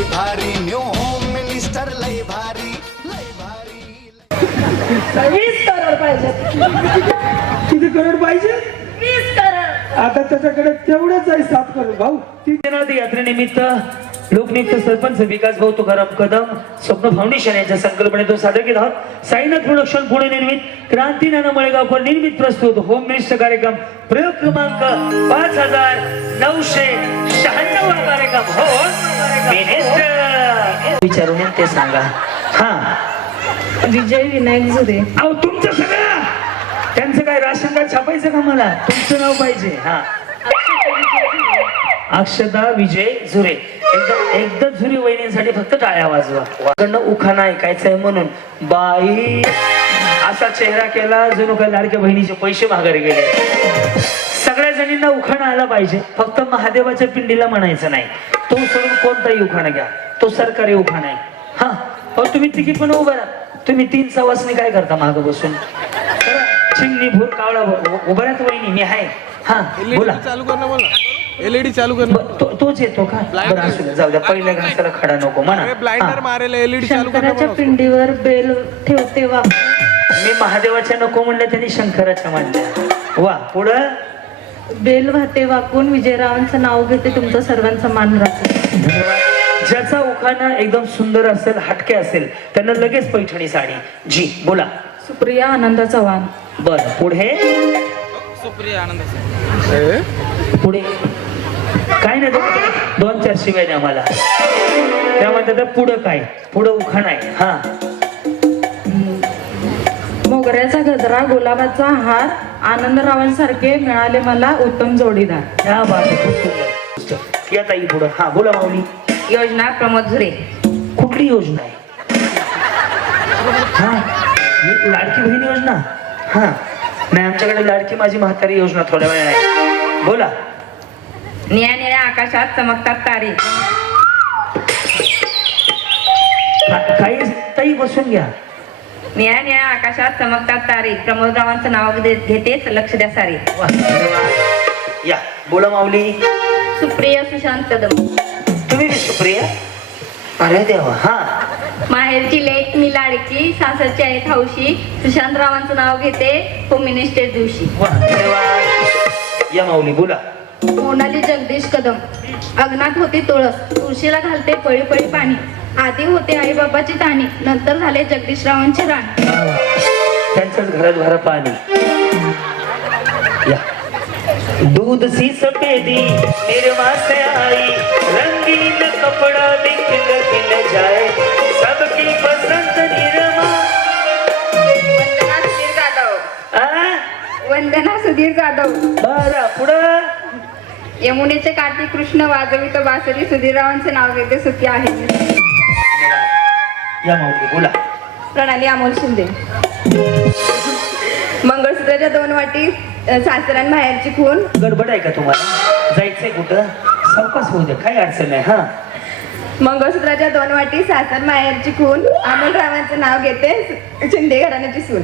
लय भारी new home minister लय भारी 20 करोड पाहिजे. किती करोड पाहिजे? 20 करोड. आता त्याच्याकडे तेवढंच आहे 7 करोड भाऊ. यात्रेनिमित्त लोकनियुक्त सरपंच विकास भाऊ तुकाराम कदम स्वप्न फाउंडेशन यांच्या संकल्पनेतून सादर केला आहोत. साईनाथ प्रोडक्शन पुणे निर्मित क्रांती नाना मळेगावकर निर्मित प्रस्तुत होम मिनिस्टर कार्यक्रम प्रयोग क्रमांक 5996 कार्यक्रम होम मिनिस्टर विचारून ते सांगा. हा विजय विनायक झुरे. अहो तुमचं सगळं त्यांचं काय राशन कार्ड छापायचं का? मला तुमचं नाव पाहिजे. हा अक्षदा विजय झुरे. एकदा झुरे वहिनींसाठी फक्त टाळ्या वाजवा. वाकडनं उखाणा ऐकायचा आहे म्हणून बाई असा चेहरा केला जणू काय लाडक्या बहिणीचे पैसे माघारी गेले. सगळ्या जणींना उखाणा आला पाहिजे. फक्त महादेवाच्या पिंडीला म्हणायचं नाही. तो सोडून कोणताही उखाणा घ्या, तो सरकारी उखाणा आहे. हा हो तुम्ही तिकीट पण उभा राहा. तुम्ही 3 सवासनी काय करता माग बसून? चिंगणी भूर कावळा उभा राहत वहिनी मी आहे. हा बोला. चालू कर ना मला. एलईडी चालू कर ना. तोच येतो का? बरं असू द्या, जाऊ द्या. पहिल्या घासाला खडा नको म्हणा. ब्लाइंडर मारेल. एलईडी चालू कर ना. शंकराच्या पिंडीवर बेल ठेवते वा. मी महादेवाच्या नको म्हणलं त्यांनी शंकराच्या मांडल्या. वा पुढं बेल वाहते वाकून विजयरावांचं नाव घेते तुमचं सर्वांचा मान राखते. ज्याचा उखाणा एकदम सुंदर असेल, हटके असेल, त्यांना लगेच पैठणी साडी. जी बोला. सुप्रिया आनंद चव्हाण. बर पुढे. सुप्रिया आनंद. पुढे काय नाही 2-4 शिवाय द्या मला. त्यामध्ये पुढं काय? पुढं उखाणा आहे. हा मोगऱ्याचा गजरा गुलाबाचा हार आनंदरावांसारखे मिळाले मला उत्तम जोडीदार. त्या बात खूप सुंदर. या ताई पुढं. हा बोला माऊली. योजना प्रमोद झुरे. कुठली योजना आहे? हा लाडकी बहीण योजना. हा नाही आमच्याकडे लाडकी माझी म्हातारी योजना थोड्या वेळ आहे. बोला. निळ्या निळ्या आकाशात चमकतात तारे. काही ताई बसून घ्या. निळ्या निळ्या आकाशात चमकतात तारे प्रमोदरावांचं नाव घेतेच लक्ष द्या सारे. वा, धन्यवाद. या बोला माऊली. सुप्रिया सुशांत कदम. तुम्ही बी सुप्रिया? अरे देवा. हा माहेरची लेक मी लाडकी सासरची आहे हौशी सुशांतरावांचं नाव घेते होम मिनिस्टर दिवशी. वा, धन्यवाद. या माऊली बोला. मोनाली जगदीश कदम. अग्नात होती तुळस तुळशीला घालते पळी पळी पाणी. आधी होते आई बाबाची ताणी नंतर झाले जगदीशरावांची राणी. त्यांच्याच घरात भरा पाणी. या दूध सी सफेदी निर्मा से आई रंगीन कपड़ा भी खिल खिल जाए सबकी पसंद निरमा. वंदना सुधीर जाधव. वंदना सुधीर जाधव. बरं पुढं. यमुनेचे काठी कृष्ण वाजवित बासरी सुधीररावांचे नाव घेते सुखी आहे. या माऊली बोला. प्रणाली अमोल शिंदे. मंगळसूत्राच्या 2 वाटी सासऱ्यां माहेरची खून. गडबड आहे का तुम्हाला? जायचंय कुठं? सावकाश होऊ दे, काही अडचण नाही. हा मंगळसूत्राच्या 2 वाटी सासर माहेरची खून अमोलरावांचं नाव घेते शिंदे घराण्याची सून.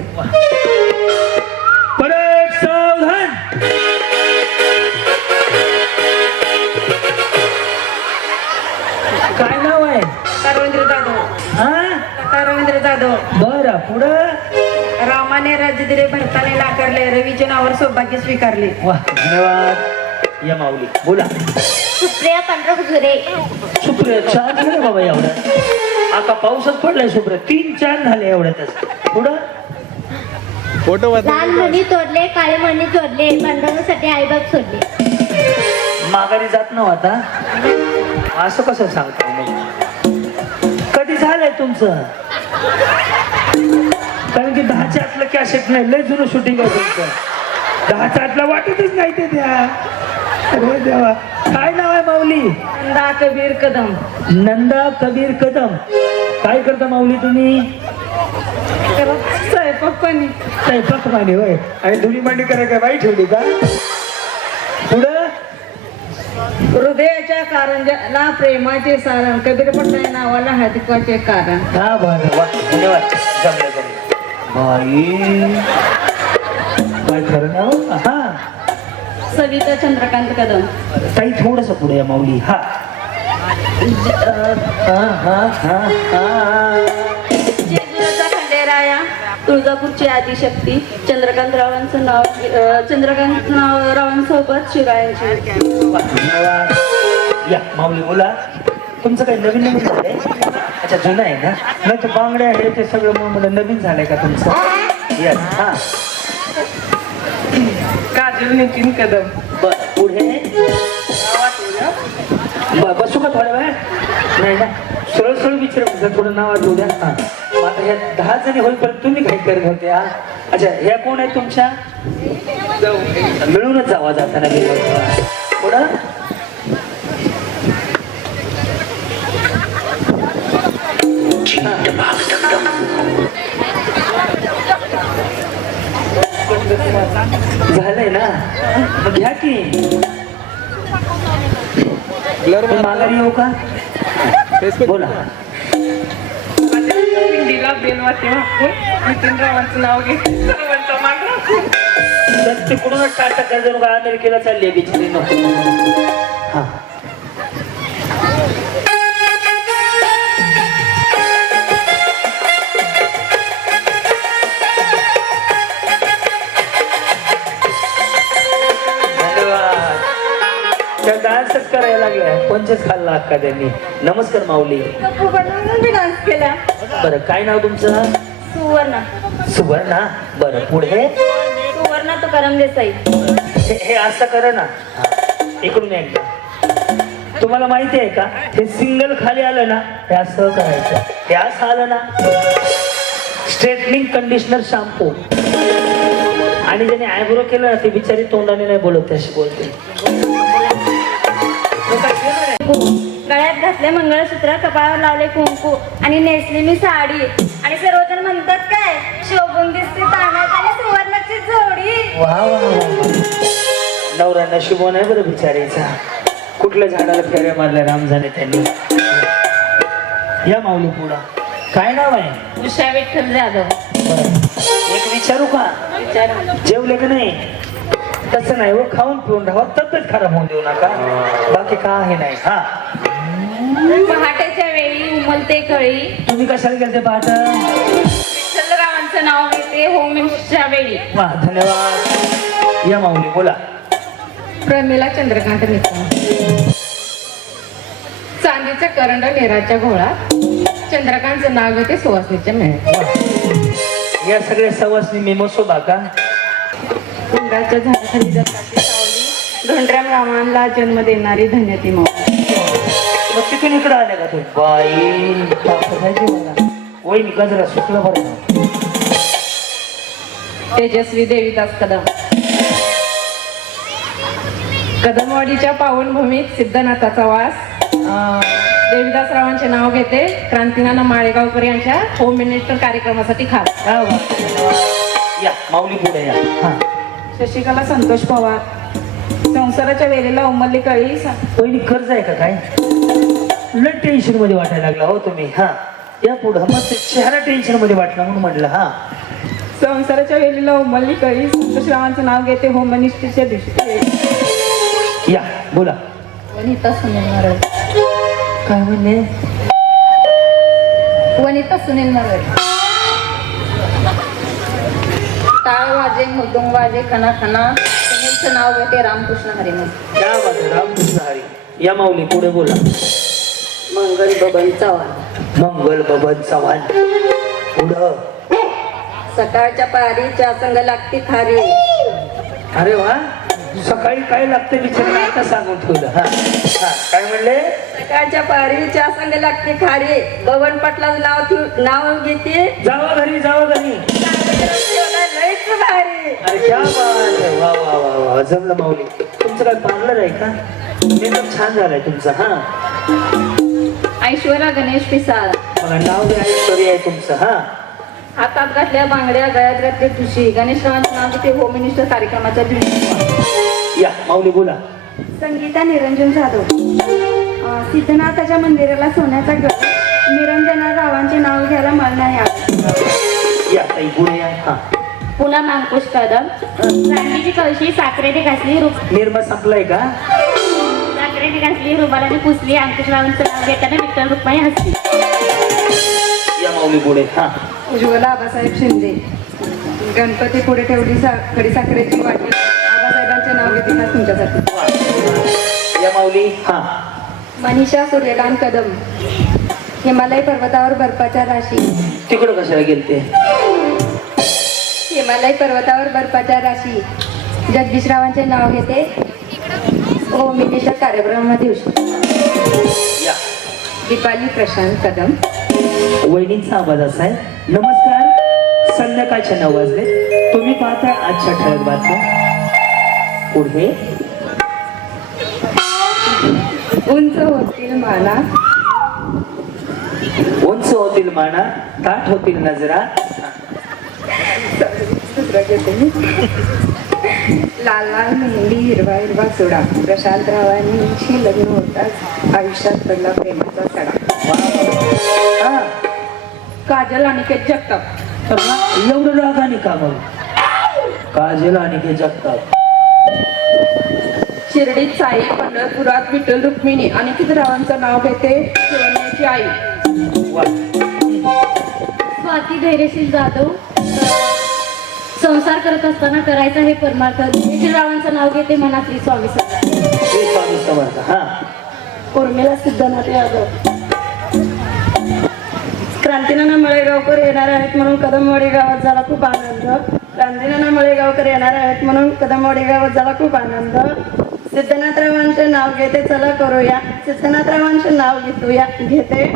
परत सावधान. काय नाव आहे? रवींद्र जाधव. हा रवींद्र जाधव. बरं पुढं. रामाने राज्य दिले भरताने नाकारले रवीच्या नावावर सौभाग्य स्वीकारले. वा, धन्यवाद. या माऊली बोला. सुप्रिया पांढरक झुरे. सुप्रिया 4 झाले बाबा एवढ्यात. आता पाऊसच पडलाय सुप्रिया. 3-4 झाले एवढ्यातच. पुढं. फोटो लाल मणी तोडले काळे मणी तोडले भांडणासाठी आईबाप सोडले. माघारी जात नव्हता. असं कसं सांगता मग? कधी झालंय तुमचं? कारण की 10च्या आतलं कॅसेट नाही. लय जुनं शूटिंग आहे तुमचं. 10च्या आतलं वाटतच नाही ते द्या. अरे देवा. काय नाव आहे माऊली? नंदा कबीर कदम. नंदा कबीर कदम. काय करता माऊली तुम्ही? स्वयंपाक पाणी. स्वयंपाक पाणी होय. आणि धुणी मांडी करायला बाई ठेवली का? पुढं. हृदयाच्या कारंजाला प्रेमाचे सारण कबीर पटनाय नावाला हातिकाचे कारण. हा बरं. वा, धन्यवाद. जमलं जमलं. बाई काय खरं नाव. हा सविता चंद्रकांत कदम. ताई थोडस पुढे या माऊली. हा जेजुरीचा खंडेराया, तुळजापूरची आदिशक्ती, चंद्रकांतरावांचं नाव, चंद्रकांतरावांसोबत शिवरायांची. धन्यवाद. या माऊली बोला. तुमचं काही नवीन नवीन झालंय? अच्छा, जुनं आहे ना? नाही तर बांगड्या आहे ते सगळं मग मला नवीन झालंय का तुमचं? यस. हा काजल नितीन कदम. बर, पुढे बसू का थोड्या वेळ? नाही ना, सरळ सरळ विचार, थोडं नाव आठवू द्या. हा, मग आता ह्या 10 जणी होईपर्यंत तुम्ही काही करत होते. हा, अच्छा, ह्या कोण आहे तुमच्या? मिळूनच जावा जाताना. पुढं झालंय ना, मग घ्या की. माघारी येऊ का? बोला. पिंडीला बेलवाते वाकून नितीन रावांचं नाव घेते सर्वांचा मान राखून. तर तिकडूनच टाटा कर, का अमेरिकेला चालली आहे बिचारी. नको. हा, त्या डान्सच करायला लागल्या. पंचच खाल्ला अक्का त्यांनी. नमस्कार माऊली. डान्स केला. बरं, काय नाव तुमचं? सुवर्णा. सुवर्णा. बरं, पुढे सुवर्णा तुकाराम देसाई. हे असं करा ना. इकडून एकदा. तुम्हाला माहिती आहे का, हे सिंगल खाली आलं ना, हे असं करायचं. हे असं आलं ना, स्ट्रेटनिंग कंडिशनर शॅम्पू. आणि ज्याने आयब्रो केलं ना, ती बिचारी तोंडाने नाही बोलत, तशी बोलते. गळ्यात घातले मंगळसूत्र, कपाळावर लावले कुंकू आणि नेसली मी साडी. आणि सर्वजण म्हणतात काय, शोभून दिसते तानात आणि सुवर्णाची जोडी. वा वा वा. नवरा नशिबवान आहे बरं बिचारीचा. कुठल्या झाडाला फेऱ्या मारल्या रामजाने त्यांनी. या माऊली पुढा. काय नाव आहे? उषा विठ्ठल जाधव. बरं. एक विचारू का? जेवले का नाही? तसं नाही हो, खाऊन पिऊन राहा, तब्येत खराब होऊन देऊ नका, बाकी काही नाही. हा, पहाटेच्या वेळी उमलते कळी. तुम्ही कशाला गेलते पहाट? विठ्ठलरावांचं नाव घेते होम मिनिस्टरच्या वेळी. वा, धन्यवाद. या माऊली बोला. प्रमिला चंद्रकांत मित्र. चांदीचा करंड नेराच्या घोळात, चंद्रकांतचं नाव घेते सुवासनीच्या मेळ्यात. या सगळ्या सवासनी मेमोसोबा का? कुंडाच्या झाडाखाली दत्ताची सावली, धनराम रामांना जन्म देणारी धन्यती माऊली. मग तिथून इकडे आल्या का तू? बाई पाहिजे मला. वहिनी गजरा सुटला बरं. तेजस्वी देवीदास कदम. कदमवाडीच्या पावनभूमीत सिद्धनाथाचा वास. देवीदास रावांचे नाव घेते, क्रांतीनाना माळेगावकर यांच्या होम मिनिस्टर कार्यक्रमासाठी खास. हा, वा. या माऊली पुढे या. हा, शशिकला संतोष पवार. संसाराच्या वेळेला उमरली कळी. वहिनी कर्ज आहे का काय? लय टेन्शन मध्ये वाटायला लागला हो तुम्ही. हा, या पुढं. मग ते चेहरा टेन्शन मध्ये वाटला म्हणून म्हटलं. हा, संसाराच्या वेळेला उमरली कळी. संतोष रावांचं नाव घेते होम मिनिस्टरच्या दिवशी. या बोला. वनिता सुनील नरळे. काय म्हणले? वनिता सुनील नरळे. टाळ वाजे, मृदुंग वाजे, खना खना. सुनीलचं नाव घेते रामकृष्ण हरिमन. क्या बात आहे, रामकृष्ण हरी. या माऊली पुढे बोला. मंगल बबन चव्हाण. मंगल बबन चव्हाण. पुढं. सकाळच्या पारीच्या संग लागती खारी. अरे वा, सकाळी काय लागतं बिचारायला आता सांगून ठेवलं. हा हा, काय म्हणले? सकाळच्या पारीच्या संग लागती खारी. बबन पाटलाचं नाव घेते. जावा घरी, जावा घरी. लईच भारी. अरे क्या बात आहे. वा वा वा वा, जमलं माऊली. तुमचं काय पार्लर आहे का? एकदम छान झालंय तुमचं. हा, ऐश्वर्या गणेश पिसाळ. मला नाव बी ऐश्वर्या आहे तुमचं. हा, हातात घातल्या बांगड्या, गळ्यात घातले ठुशी. गणेशरावांचं नाव घेते होम मिनिस्टर कार्यक्रमाच्या दिवशी. या माऊली बोला. संगीता निरंजन जाधव. सिद्धनाथाच्या मंदिराला सोन्याचा गड. निरंजना रावांचे नाव घ्यायला मला नाही आवडत. या ताई पुढे या. हा, पुन्हा अंकुश कदम. चांदीची कळशी साखरेने घासली. निर्मा संपलाय का? साखरे पायऱ्याने घासली रुमालाने पुसली अंकुशरावांचं नाव घेताना विठ्ठल रुक्माई हसली. या माऊली पुढे हा. उज्ज्वला आबासाहेब शिंदे. गणपती पुढे ठेवली खडीसाखरेची वाटी. आबासाहेबांचे नाव घेते खास तुमच्यासाठी. या माऊली हा. मनीषा सूर्यकांत कदम. हिमालय पर्वतावर बर्फाच्या राशी. तिकडं कशाला गेलते? हिमालय पर्वतावर बर्फाच्या राशी. जगदीशरावांचे नाव घेते होम मिनिस्टर कार्यक्रमामध्ये या. दीपाली प्रशांत कदम. वहिनींचा आवाज असा आहे. नमस्कार, संध्याकाळचे 9 वाजले. तुम्ही पाहताय आजच्या ठळक बातम्या. पुढे उंच होतील माना. उंच होतील माना, ताठ होतील नजरा. लाल लाल मेहंदी हिरवा हिरवा सोडा. प्रशांतरावांशी लग्न होताच आयुष्यात पडला प्रेमाचा सडा. हा. काजल अनिकेत जगताप. तर ना, एवढं रागाने का मग? काजल आणि जगताप. शिर्डीत साई, पंढरपुरात विठ्ठल रुक्मिणी. अनिकेतरावांचं नाव घेते शिवण्याची आई. वा. स्वाती धैर्यशील जाधव. संसार करत असताना करायचा हे परमार्थ. विठ्ठलरावांचं नाव घेते मनातली स्वामी समर्थ. हे स्वामी समर्थ. हा. उर्मिला सिद्धनाथ यादव. क्रांतीनाना मळेगावकर येणार आहेत म्हणून कदमवाडी गावात झाला खूप आनंद. क्रांतीनाना मळेगावकर येणार आहेत म्हणून कदमवाडी गावात झाला खूप आनंद. सिद्धनाथरावांचे नाव घेते चला करूया. सिद्धनाथरावांचे नाव घेते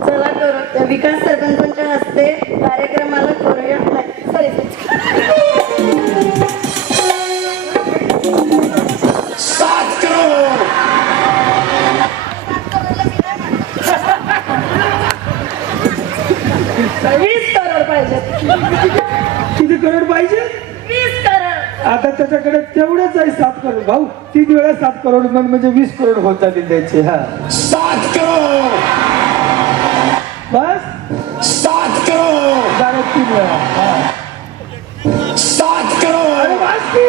चला करू. विकास सरपंचांच्या हस्ते कार्यक्रमाला करूया. सॉरी. किती करोड पाहिजे? 20 करोड. आता त्याच्याकडे तेवढंच आहे 7 करोड भाऊ. 3 वेळा 7 करोड म्हणजे 20 करोड होत जातील त्याचे. हा 7 करोड बस 7 करोड झालं 3 वेळा. हा. 7 करोड अरे बस की.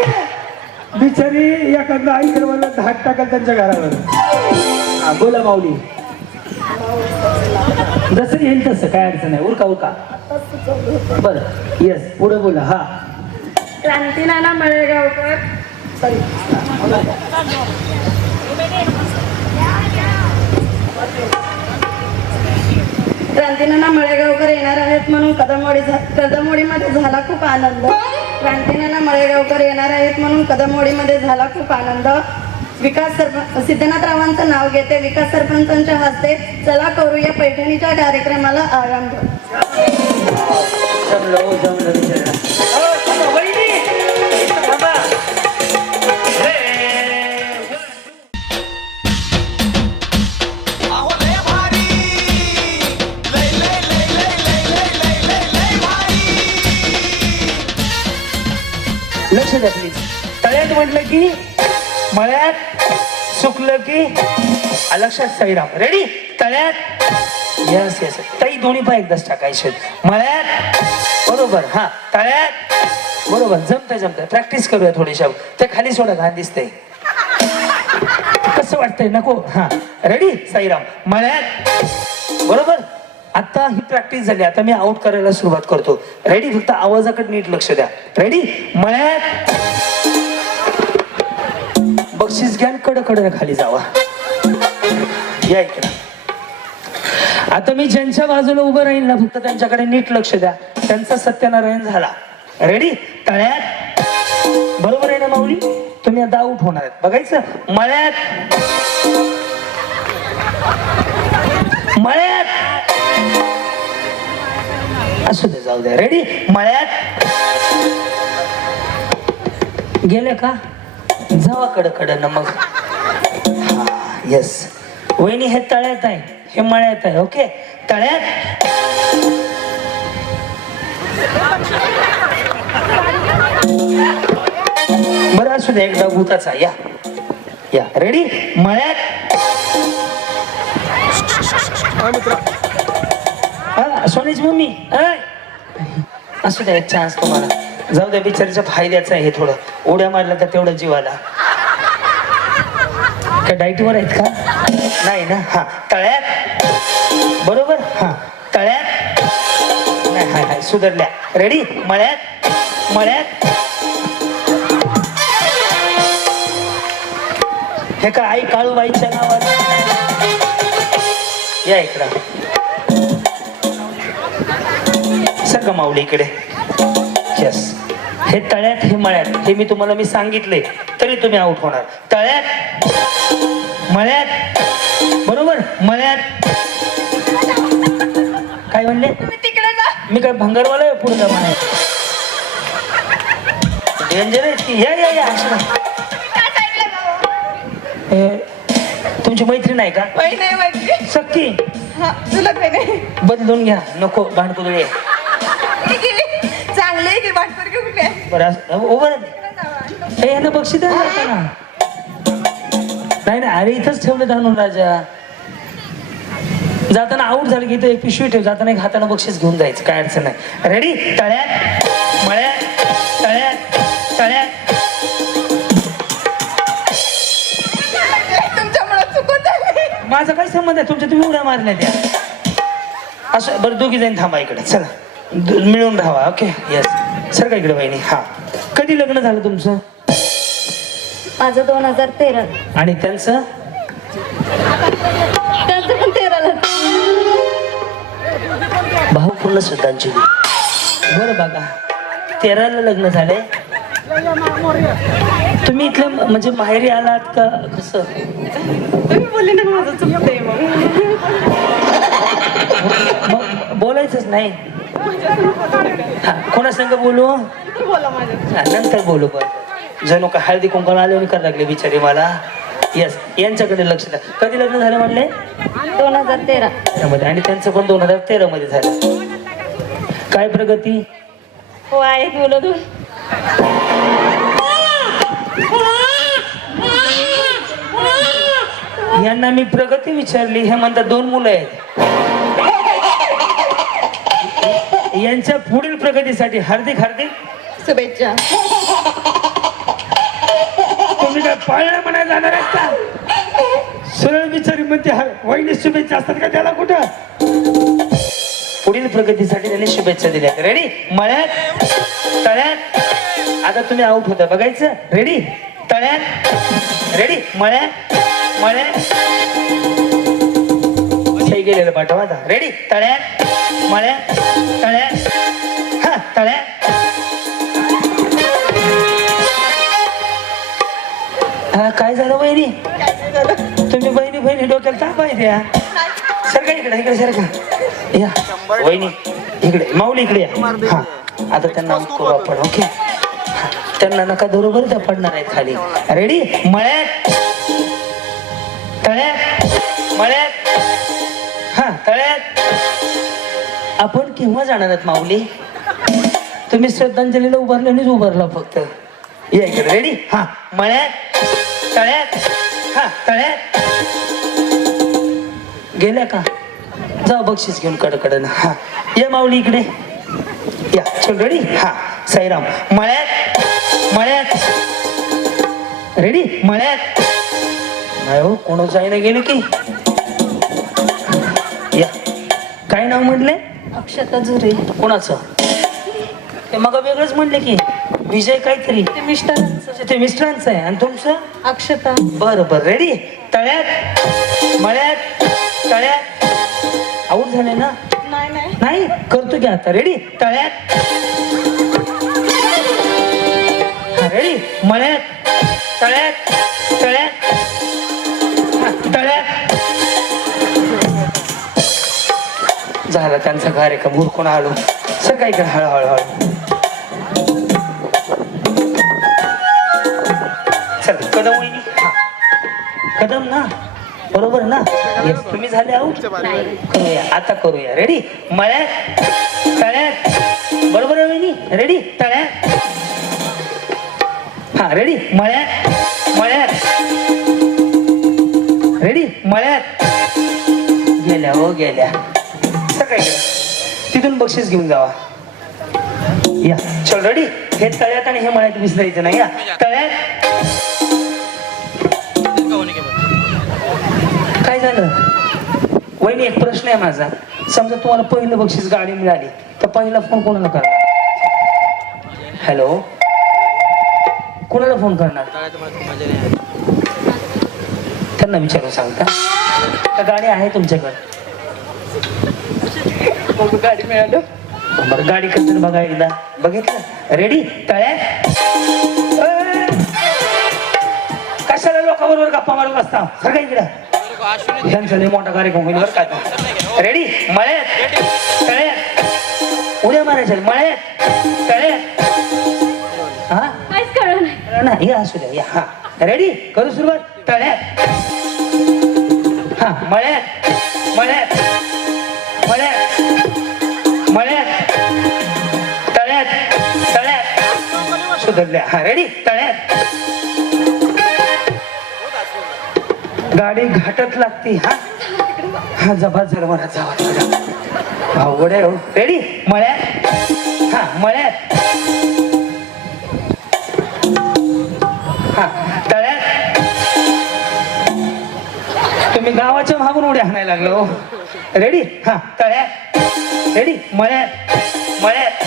बिचारी एखादा आई सर्वांना धाक टाकाल त्यांच्या घरावर. हा बोला माऊली. जसं येईल तसं काय अडचण नाही. उरका उरका. बर. येस पुढे बोला. हा. क्रांतीनाना मळेगावकर. सॉरी. क्रांतीनाना मळेगावकर येणार आहेत म्हणून कदमवाडीमध्ये झाला खूप आनंद. क्रांतीनाना मळेगावकर येणार आहेत म्हणून कदमवाडीमध्ये झाला खूप आनंद. सिद्धनाथरावांचं नाव घेते विकास सरपंचांच्या हस्ते चला करूया पैठणीच्या कार्यक्रमाला आरंभ. जमलं जमलं विचारा. अहो लय भारी लय लय लय लय लय लय लय लय लय भारी. लक्ष द्या प्लीज. तळ्यात म्हटलं की मळ्यात, सुकलं की लक्षात. साईराम रेडी. तळ्यात. Yes yes. ताई दोन्ही पाय एकदाच टाकायचे. मळ्यात बरोबर. हा तळ्यात बरोबर. जमतंय. प्रॅक्टिस करूया थोडीशा. ते खाली सोडा घाण दिसतंय. कसं वाटतंय? नको. हा रेडी. साईराम. मळ्यात बरोबर. आता ही प्रॅक्टिस झाली. आता मी आउट करायला सुरुवात करतो. रेडी. फक्त आवाजाकडे नीट लक्ष द्या. रेडी. मळ्यात. बक्षीस घ्या. कडकडे खाली जावा. या इकडे. आता मी ज्यांच्या बाजूला उभं राहील ना फक्त त्यांच्याकडे नीट लक्ष द्या. त्यांचा सत्यनारायण झाला. रेडी. तळ्यात बरोबर आहे ना माऊली? तुम्ही आता आउट होणार आहेत. बघायचं. मळ्यात. मळ्यात. असू दे जाऊ द्या. रेडी. मळ्यात. गेले का? जावा कडकडं मग. हा येस. वहिनी हे तळ्यात आहे, हे मळ्यात आहे. ओके. तळ्यात. बरं असू दे. एकदा भूताचा. या या. रेडी. मळ्यात. हा मित्रा. हा सोनीची मम्मी. असू द्या एक चान्स तुम्हाला. जाऊ द्या. बिचारीच्या फायद्याचं आहे हे. थोडं उड्या मारल्या तर तेवढं जीवाला. काय डाईटवर आहेत का? नाही ना. हा, तळ्यात. बरोबर. हा, तळ्यात. नाही, हाय हाय, सुधारल्या. रेडी. मळ्यात. मळ्यात. हे का आई काळूबाईच्या नावात. या इकडं. सगळं माऊली इकडे. यस. हे तळ्यात हे मळ्यात हे मी सांगितले तरी तुम्ही आउट होणार. तळ्यात. मळ्यात. बरोबर. मळ्यात. काय म्हणले? मी काय भंगारवाला आहे पुढे का म्हणाय? डेंजर आहे की. या या या असं नाही. तुमची मैत्रीण आहे का? सक्की. बदलून घ्या. नको भांडकुदळे. चांगले की वाटपर घेऊन काय बरं उभं हे यांना बक्षीस द्यायला लागतं ना. नाही नाही, अरे इथंच ठेवलं धानून राजा. जाताना आऊट झालं की इथं एक पिशवी ठेव. जाताना एक हाताने बक्षीस घेऊन जायचं. काय अडचण नाही. रेडी. तळ्यात. मळ्यात. तळ्यात. तळ्यात. माझा काय संबंध आहे? तुमच्या तुम्ही उड्या मारल्या त्या. असं बरं दोघी जण थांबा इकडे. चला मिळून राहा. ओके. येस. सर का इकडे बहिणी. हा, कधी लग्न झालं तुमचं? माझं 2013. आणि त्यांचं? त्यांचं पण 13ला. भाऊ पूर्ण श्रद्धांजली. बरं बघा, 13ला लग्न झालंय. तुम्ही इथलं म्हणजे माहेरी आलात का कसं? तुम्ही बोलले ना माझं चुकतंय मग बोलायचंच नाही. हा, कोणासंग बोलू? बोला माझ्या. हा, नंतर बोलू. पण जणू का हळदी कुंकण आले करायला लागले बिचारी मला. यस. यांच्याकडे लक्ष द्या. कधी लग्न झालं म्हणले? 2013 मध्ये. आणि त्यांचं पण 2013 मध्ये झालं. काय प्रगती? हो आहे बोलत. यांना मी प्रगती विचारली. हे म्हणतात 2 मुलं आहेत. यांच्या पुढील प्रगतीसाठी हार्दिक हार्दिक शुभेच्छा. तुम्ही काय पाळणा म्हणायला जाणार आहेत का? सरळ विचारी म्हणते वहिनी शुभेच्छा असतात का त्याला कुठं? पुढील प्रगतीसाठी त्यांनी शुभेच्छा दिल्या. रेडी. मळ्यात. तळ्यात. आता तुम्ही आउट होता बघायचं. रेडी. तळ्यात. रेडी. मळ्यात. मळ्यात. सही गेलेलं पाठवा आता. रेडी. तळ्यात. मळ्यात. तळ्यात. हा, तळ्यात. हा, काय झालं वहिनी? तुम्ही बहिणी बहिणी डोक्याला ताप आहे द्या. सर का इकडे. इकडे सर का. या वहिनी इकडे. माऊली इकडे या. हा, आता त्यांना करू आपण. ओके. त्यांना नका बरोबर त्या पडणार आहेत खाली. रेडी. मळ्यात. तळ्यात. मळ्यात. हा, तळ्यात. आपण केव्हा जाणार आहात माऊली? तुम्ही श्रद्धांजलीला उभारल्यानेच उभारला फक्त. या इकडे. रेडी. हा, मळ्यात. तळ्यात. हा, तळ्यात. गेल्या का? जाऊ बक्षीस घेऊन कडकडन. हा, या माऊली इकडे या. चल रेडी. हा, साईराम. मळ्यात. मळ्यात. रेडी. मळ्यात. नाही हो, कोणाचं आहे ना गेले की. या. काय नाव म्हटले? अक्षता झुरे. कोणाचं? ते मग वेगळंच म्हणले की विजय काहीतरी. ते मिस्टरांचं. ते मिस्टरांचं आहे. आणि तुमचं? अक्षता. बरं बरं. रेडी. तळ्यात. मळ्यात. तळ्यात. आऊट झाले ना? नाही नाही नाही, करतो की आता. रेडी. तळ्यात. रेडी. मळ्यात. तळ्यात. तळ्यात. तळ्यात. झाला त्यांचा कार्यक्रम. उरकून आलो. सकाळी का हळूहळू हळू. चल कदम वहिनी. हा, कदम ना. बरोबर ना? येस. तुम्ही झाले आऊट. करूया आता. करूया. रेडी. मळ्यात. तळ्यात. बरोबर आहे वहिनी. रेडी. तळ्यात. हा, रेडी. मळ्यात. मळ्यात. रेडी. मळ्यात. गेल्या हो गेल्या. सकाळी तिथून बक्षीस घेऊन जावा. या. चल रेडी. हे तळ्यात आणि हे मळ्यात विसरायचं नाही. या. तळ्यात. काय झालं वहिनी एक प्रश्न आहे माझा समजा तुम्हाला पहिलं बक्षीस गाडी मिळाली तर पहिला फोन कोणाला करणार हॅलो कोणाला फोन करणार त्यांना विचारून सांगता का गाडी आहे तुमच्याकडे गाडी मिळाली बरं गाडी कसं बघा एकदा बघितलं रेडी तळ्यात कशाला लोकांबरोबर गप्पा मारत असता सगळ्या इकडं त्यांचा लय मोठा कार्यक्रम होईल बरं काय रेडी मळ्यात तळ्यात उड्या मारायच्या मळ्यात तळ्यात हा काहीच कळलं नाही. ना हे असू द्या हा रेडी करू सुरुवात तळ्यात हा मळ्यात मळ्यात मळ्यात मळ्यात तळ्यात तळ्यात सुधरल्या हा रेडी तळ्यात गाडी घाटत लागती हा हा जबा जरवरा जावा अवघड आहे रेडी मळ्यात हा मळ्यात हा तळ्यात तुम्ही गावाच्या मागून उड्या हाणायला लागलो रेडी हा तळ्यात रेडी मळ्यात मळ्यात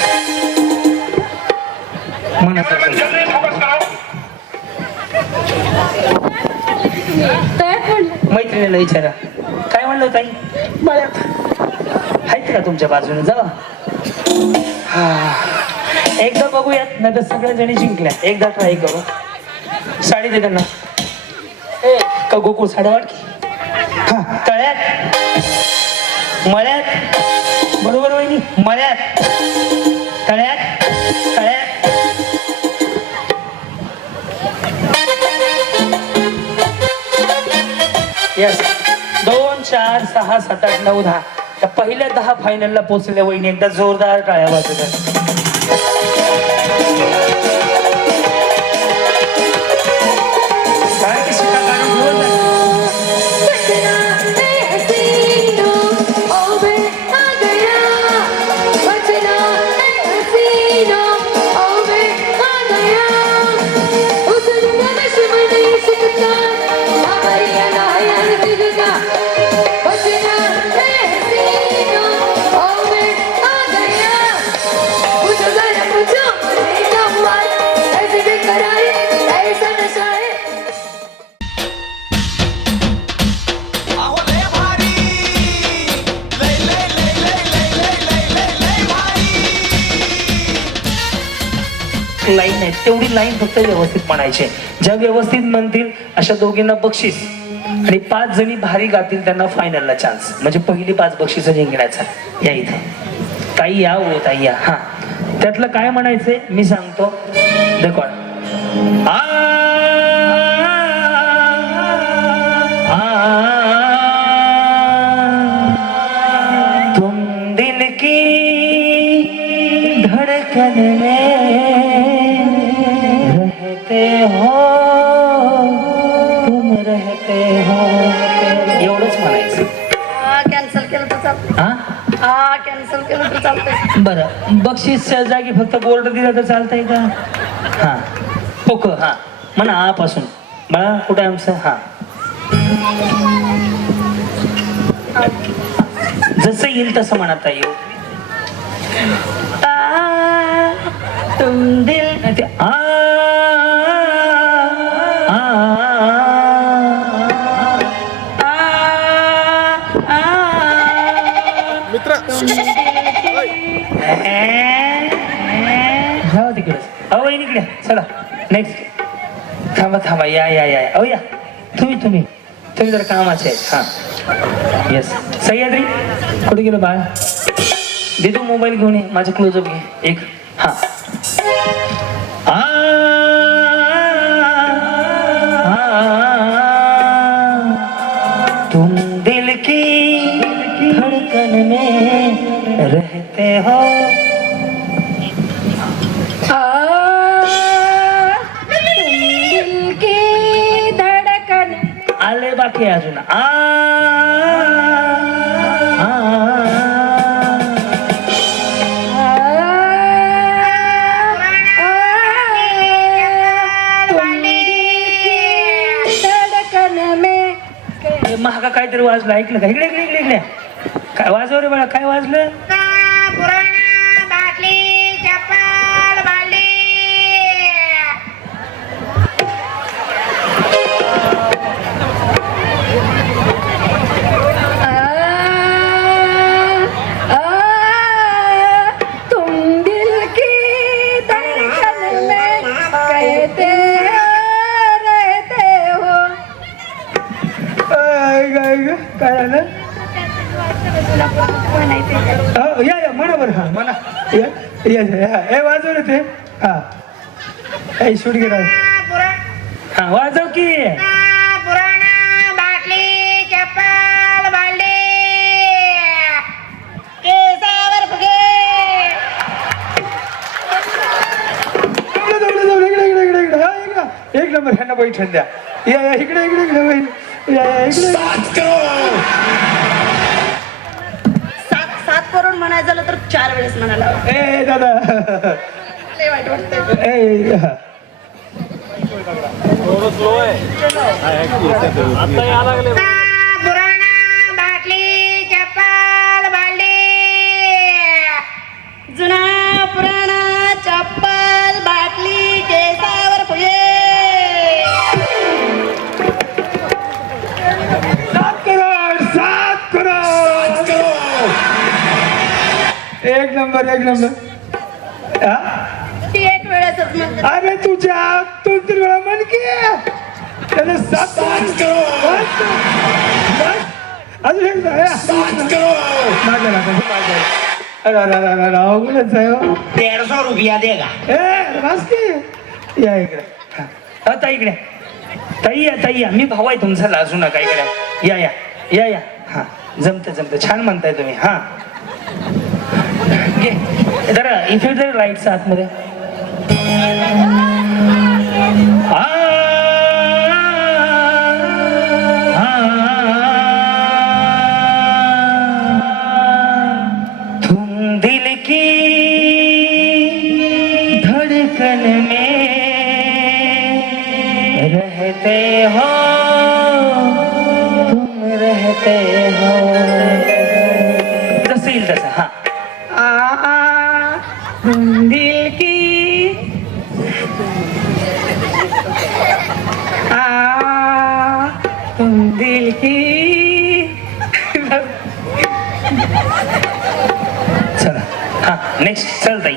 मैत्रिणीला विचारा काय म्हणलं ताई मळ्यात आहेत का तुमच्या बाजूने जा हा एकदा बघूयात नाही तर सगळ्या जणी जिंकल्या एकदा ट्राय करू साडी दे त्यांना ए का गोकुळ साड्या वाट की हा तळ्यात मळ्यात बरोबर वहिनी मळ्यात तळ्यात तळ्यात यस 2 4 6 7 8 9 10 त्या पहिल्या 10 फायनलला पोहोचलेल्या वहिनी एकदा जोरदार टाळ्या वाजवतात काय की शिका काढून ठेवत आहे. अहो लय भारी लय लय लय लय लय लय लय लय लय भारी लाईन आहे तेवढी लाईन फक्त व्यवस्थित म्हणायचे ज्या व्यवस्थित म्हणतील अशा दोघींना बक्षीस आणि 5 जणी भारी गातील त्यांना फायनलला चान्स म्हणजे पहिली 5 बक्षीस जिंकण्याचा या इथे ताई या हो ताई या हा त्यातलं काय म्हणायचंय मी सांगतो रेकॉर्ड तुम दिल की धड़कन में रहते हो तुम रहते हो एवढंच म्हणायचं कॅन्सल केलं तर चालतं हा कॅन्सल केलं तर चालतंय बरं बक्षीसच्या जागी फक्त बोर्ड दिला तर चालतंय का हा पोक हा म्हणा आपासून बाळा कुठं आहे आमचं हा जसं येईल तसं म्हणत येऊ तुम दिल नाही ते मित्र जाऊ तिकडेच अहो इकडे चला नेक्स्ट थांबा थांबा या या या अहो या तुम्ही जर कामाचे आहेत हा येस सह्याद्री कुठे गेलो बाळ दे तू मोबाईल घेऊन ये माझं क्लोजअप घे एक हा तुम दिल की धड़कन में रहते हो दिल की धडकन आले बाकी अजून महागा काहीतरी वाजलं, ऐकलं का? इकडे इकडे इकडे इकडे काय वाजव रे बाळा, काय वाजलं? तुम दिल की धड़कन में कहते रहते हो. काय झालं? या म्हणा बरं. हा म्हणा. हे वाजव रे ते. हा ए शूट घे राव. हा वाजव की. एक नंबर ह्यांना बैठण द्या. या इकडे इकडे इकडे या इकडे. 7 करोड म्हणायचं झालं तर 4 वेळेस म्हणायला हवं. ए दादा लय वाईट वाटतंय. ए थोडं स्लो आहे आता या लागले जुना पुराणा चप्पल बाटली केसावर फुगे. 7 करोड 7 करोड. एक नंबर एक नंबर. हा ती एक वेळेसच म्हणते. अरे तुझ्या 2-3 वेळा म्हण की त्याने 7 करोड. अजून एकदा माझ्या लागला. अरे अरे अरे अरे अवघडच आहे हो. 150 रुपया देगा. ए बस की. या इकडे. हा ताई इकडे. ताई या ताई या, मी भाऊ आहे तुमचा, लाजू नका. इकडे या या या या. हा जमतं जमतं, छान म्हणताय तुम्ही. हा घे जरा इफेक्ट जरा लाईटचा आतमध्ये. तुम दिल की धड़कन में रहते हो, तुम रहते हो. जसं येईल तसं. हा दिल की तुम दिल की. चला. हा नेक्स्ट. चल ताई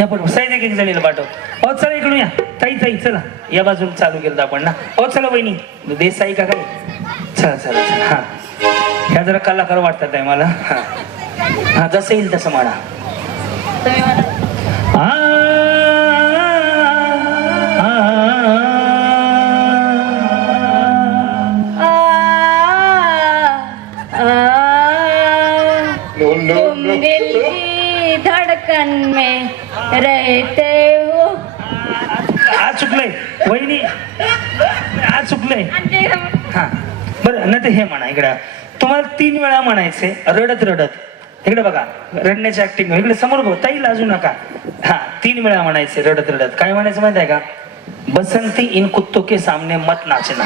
या पण साईज एक जणीला पाठव. हो चला इकडून या ताई. ताई चला या बाजून चालू केलं आपण ना. हो चला वहिनी देसाई का काय. चला चला चला. हा ह्या जरा कलाकार वाटतात आहे मला. हा हा जसं येईल तसं म्हणा. आ, आ, तुम दिल की धड़कन में रहते हो. आज चुकलंय वहिनी, आज चुकलंय. हा बरं नाही तर हे म्हणा. इकडं तुम्हाला 3 वेळा म्हणायचे रडत रडत. इकडे बघा रडण्याची ऍक्टिंग. इकडे समोर बघ ताई, लाजू नका. हा 3 वेळा म्हणायचे रडत रडत. काय म्हणायचं माहिती आहे का? बसंती इन कुत्तों के सामने मत नाचना.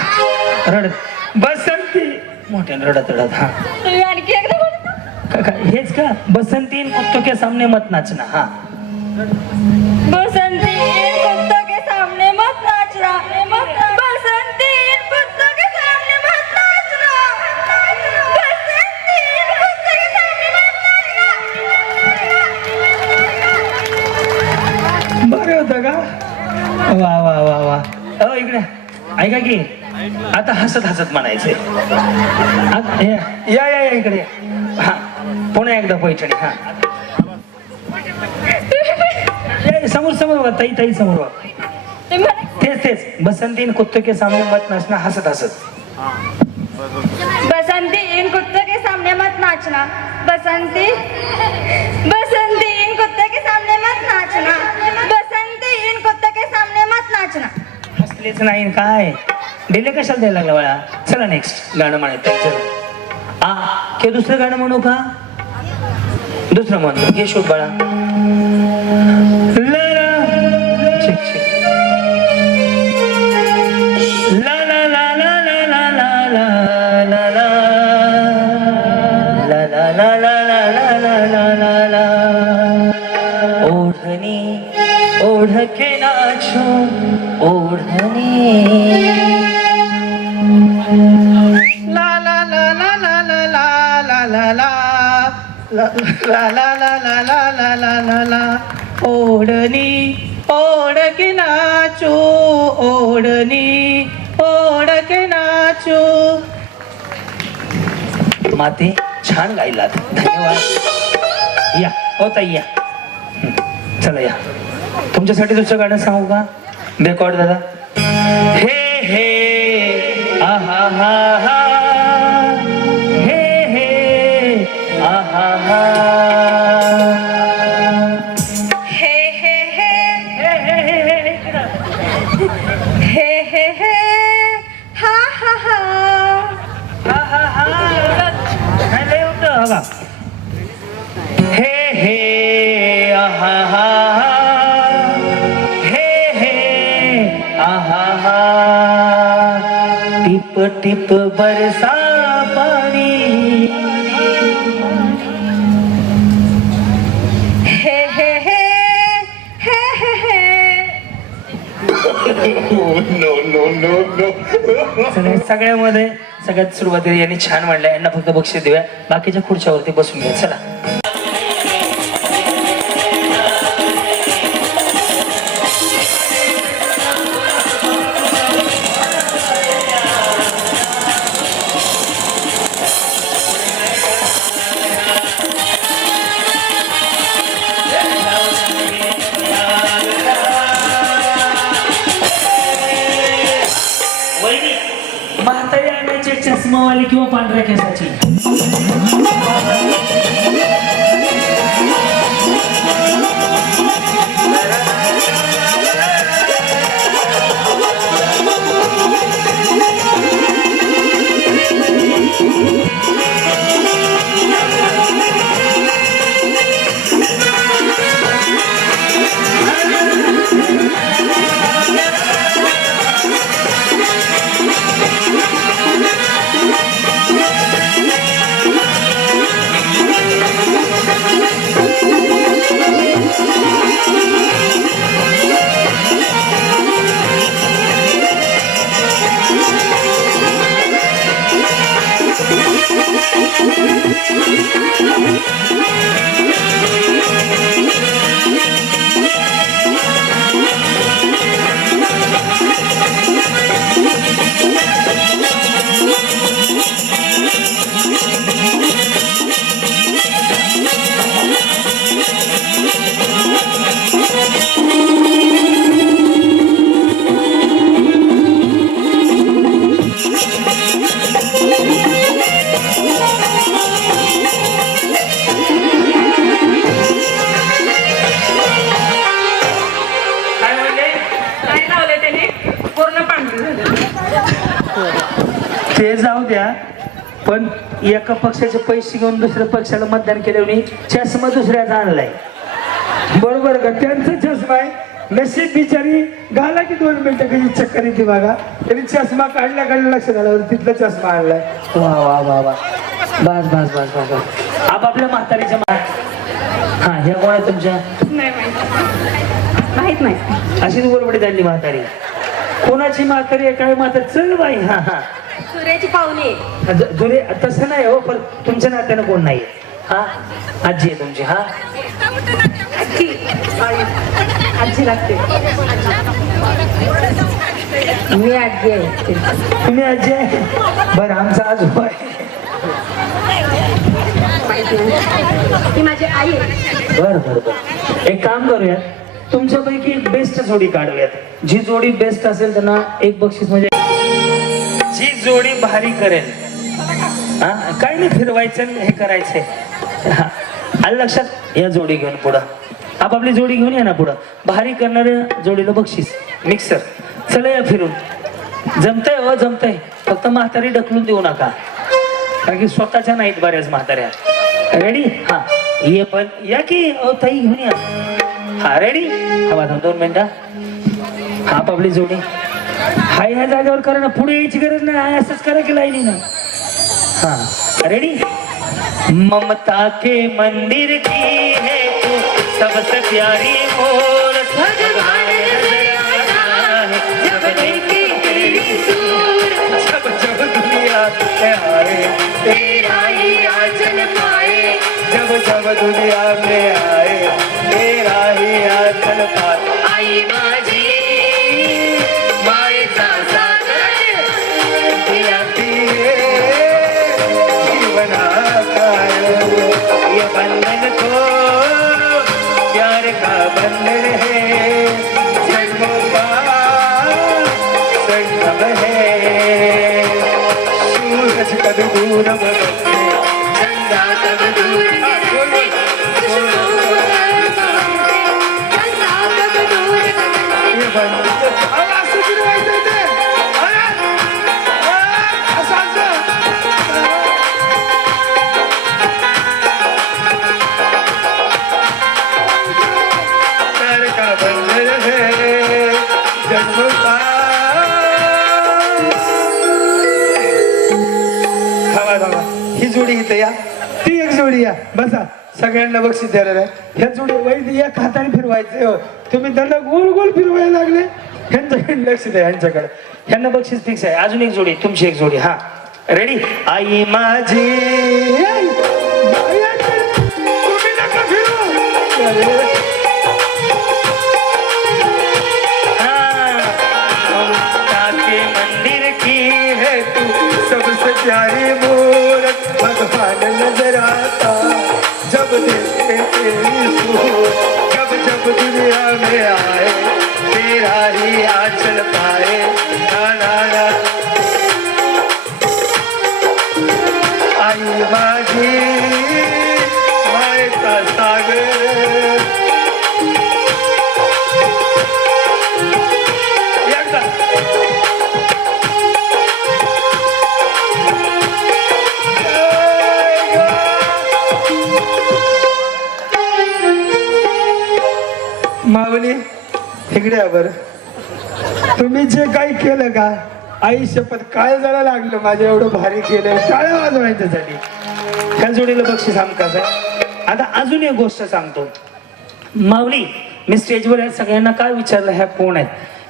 रडत बसंती मोठ्या रडत रडत. हा तुम्ही आणखी एकदा बोलता. हेच का? बसंती इन कुत्तों के सामने मत नाचना. हा बसंती इन कुत्तों के सामने मत नाचना. बसंती इन कुत्तों के सामने मत नाचना. बसंती इन कुत्तों के सामने मत नाचना. बरं होतं का? वा वा वा वा. अ इकडे ऐका की आता हसत हसत म्हणायचंय. या या या इकडे. हा पुन्हा एकदा पैठणी. हा समोर समोर बघा ताई. ताई समोर बघा. तेच तेच. बसंती इन कुत्तों के सामने मत नाचना. हसत हसत. बसंती इन कुत्तों के सामने मत नाचना. बसंती बसंती इन कुत्तों के सामने मत नाचना. बसंती इन कुत्तों के सामने मत नाचना. हसलेच नाही काय. डिले कशाला द्यायला लागला बाळा. चला नेक्स्ट गाणं म्हणायचं. चला आ के दुसरं गाणं म्हणू का? दुसरं म्हणतो. घे शूट बाळा. ला ला शिक शिक. ला ला ला ला ला ला ला ला ला ला ला ला ला ला ला ला ला ला ला ला ओढणी ओढ के नाचू ओढणी ओढ के नाचू. माते छान गायलात, धन्यवाद. या हो ताई या. चला या. तुमच्यासाठी दुसरं गाणं सांगू का? रेकॉर्ड दादा. हे हे आहा हा हा हे हे आहा हा हे हे हे हे हे हे हे हे हे हे हा हा हा. हा हा हा काय लय होतं बघा. हे हे आहा हा हे हे आहा हा टिप टिप बरसा पाणी हे हे हे हे हे हे. सगळ्यामध्ये सगळ्यात सुरुवातीला यांनी छान म्हणलं, यांना फक्त बक्षीस देऊया, बाकीच्या खुर्च्यावरती बसून घ्या. चला. वहिनी, म्हातारी आणायची चष्मावाली किंवा पांढऱ्या केसाची? ते जाऊ द्या, पण एका पक्षाचे पैसे घेऊन दुसऱ्या पक्षाला मतदान केल्याने चष्मा दुसऱ्याचा आणलाय. बरोबर का? त्यांचा चष्मा आहे. नशीब बिचारी घाला की 2 मिनिटं कधी चक्कर येते बघा. त्यांनी चष्मा काढल्या लक्षात आल्यावर तिथला चष्मा आणलाय. वा वा वा वा. बस बस बस बस बस. आपापल्या म्हातारीच्या हा ह्या कोण आहे तुमच्या? माहित नाही. अशीच बरोबर झाली म्हातारी. कोणाची म्हातारी आहे काय म्हातारी? चल बाई. हा हा सूर्याची पाहुणे. जुने तसं नाही हो, पण तुमच्या नात्यानं कोण नाही? हा आजी आहे तुमची? हा आजी लागते. मी आजी आहे. तुम्ही आजी आहे? बरं आमचा आजोबा आहे. ती माझी आई आहे. बरं बरं बरं. एक काम करूयात, तुमच्यापैकी एक बेस्ट जोडी काढूयात. जी जोडी बेस्ट असेल त्यांना एक बक्षीस. म्हणजे जी जोडी भारी करेल, हा काही नाही, फिरवायचं हे करायचंय. हा आलं लक्षात? या जोडी घेऊन पुढं, आपापली जोडी घेऊन या ना पुढं. भारी करणाऱ्या जोडीला बक्षीस मिक्सर. चला या फिरून. जमतंय हो जमतंय, फक्त म्हातारी ढकलून देऊ नका, कारण की स्वतःच्या नाहीत बऱ्याच म्हाताऱ्या. रेडी? हा ये पण या की ताई घेऊन या. हा रेडी? हवा 2 मिनिटं. हा आपापली जोडी हाय ह्या जागेवर करा ना, पुढे यायची गरज नाही. हाय असंच करा की लाईनी ना. हा रेडी? ममता के मंदिर की है तू सबसे प्यारी मोर, भगवान नजर आता है जब देखे तेरी सूरत, जब जब दुनिया से हारे तेरा ही आंचल पाए, जब जब दुनिया में आए तेरा ही आचल पाए आई माझी मायेचा सागर दिया दिए जीवना का ये बंधन तो प्यार का बंधन है जन्मों का संगम है सूरज कभी दूर बदलते चंदा कब दूर गिरते, खुशबू बदलते, चंदा कब दूर गिरते. ये बंधन आवाज से गिरवायचं ते प्यार का बंधन है जन्म का थांबा ही जोडी इथे या ती एक जोडी या बसा सगळ्यांना बक्षीस द्यायला आहे ह्या जोडी वैद्य या हाताने फिरवायचे हो तुम्ही त्यांना गोल गोल फिरवायला लागले ह्यांच्याकडे लक्ष द्या ह्यांच्याकडे ह्यांना बक्षीस फिक्स आहे. अजून एक जोडी, तुमची एक जोडी. हा रेडी. आई माझी तुम्ही नका फिरू ममता के मंदिर की है तू सबसे प्यारी मूरत भगवान नजर आता जब देखते तेरी सूरत जब जब दुनिया में आए तेरा ही आंचल पाए ना ना ना आई माझी मायेचा सागर एकदा माऊली इकडे या बरं तुम्ही जे काही केलं का आई शपथ काय जरा लागलं माझ्या एवढं भारी केलं टाळ्या वाजवायच्यासाठी ह्या जोडीला बक्षीस हमखास आहे. आता अजून एक गोष्ट सांगतो. माऊली, मी स्टेजवर या सगळ्यांना काय विचारलं ह्या कोण आहेत,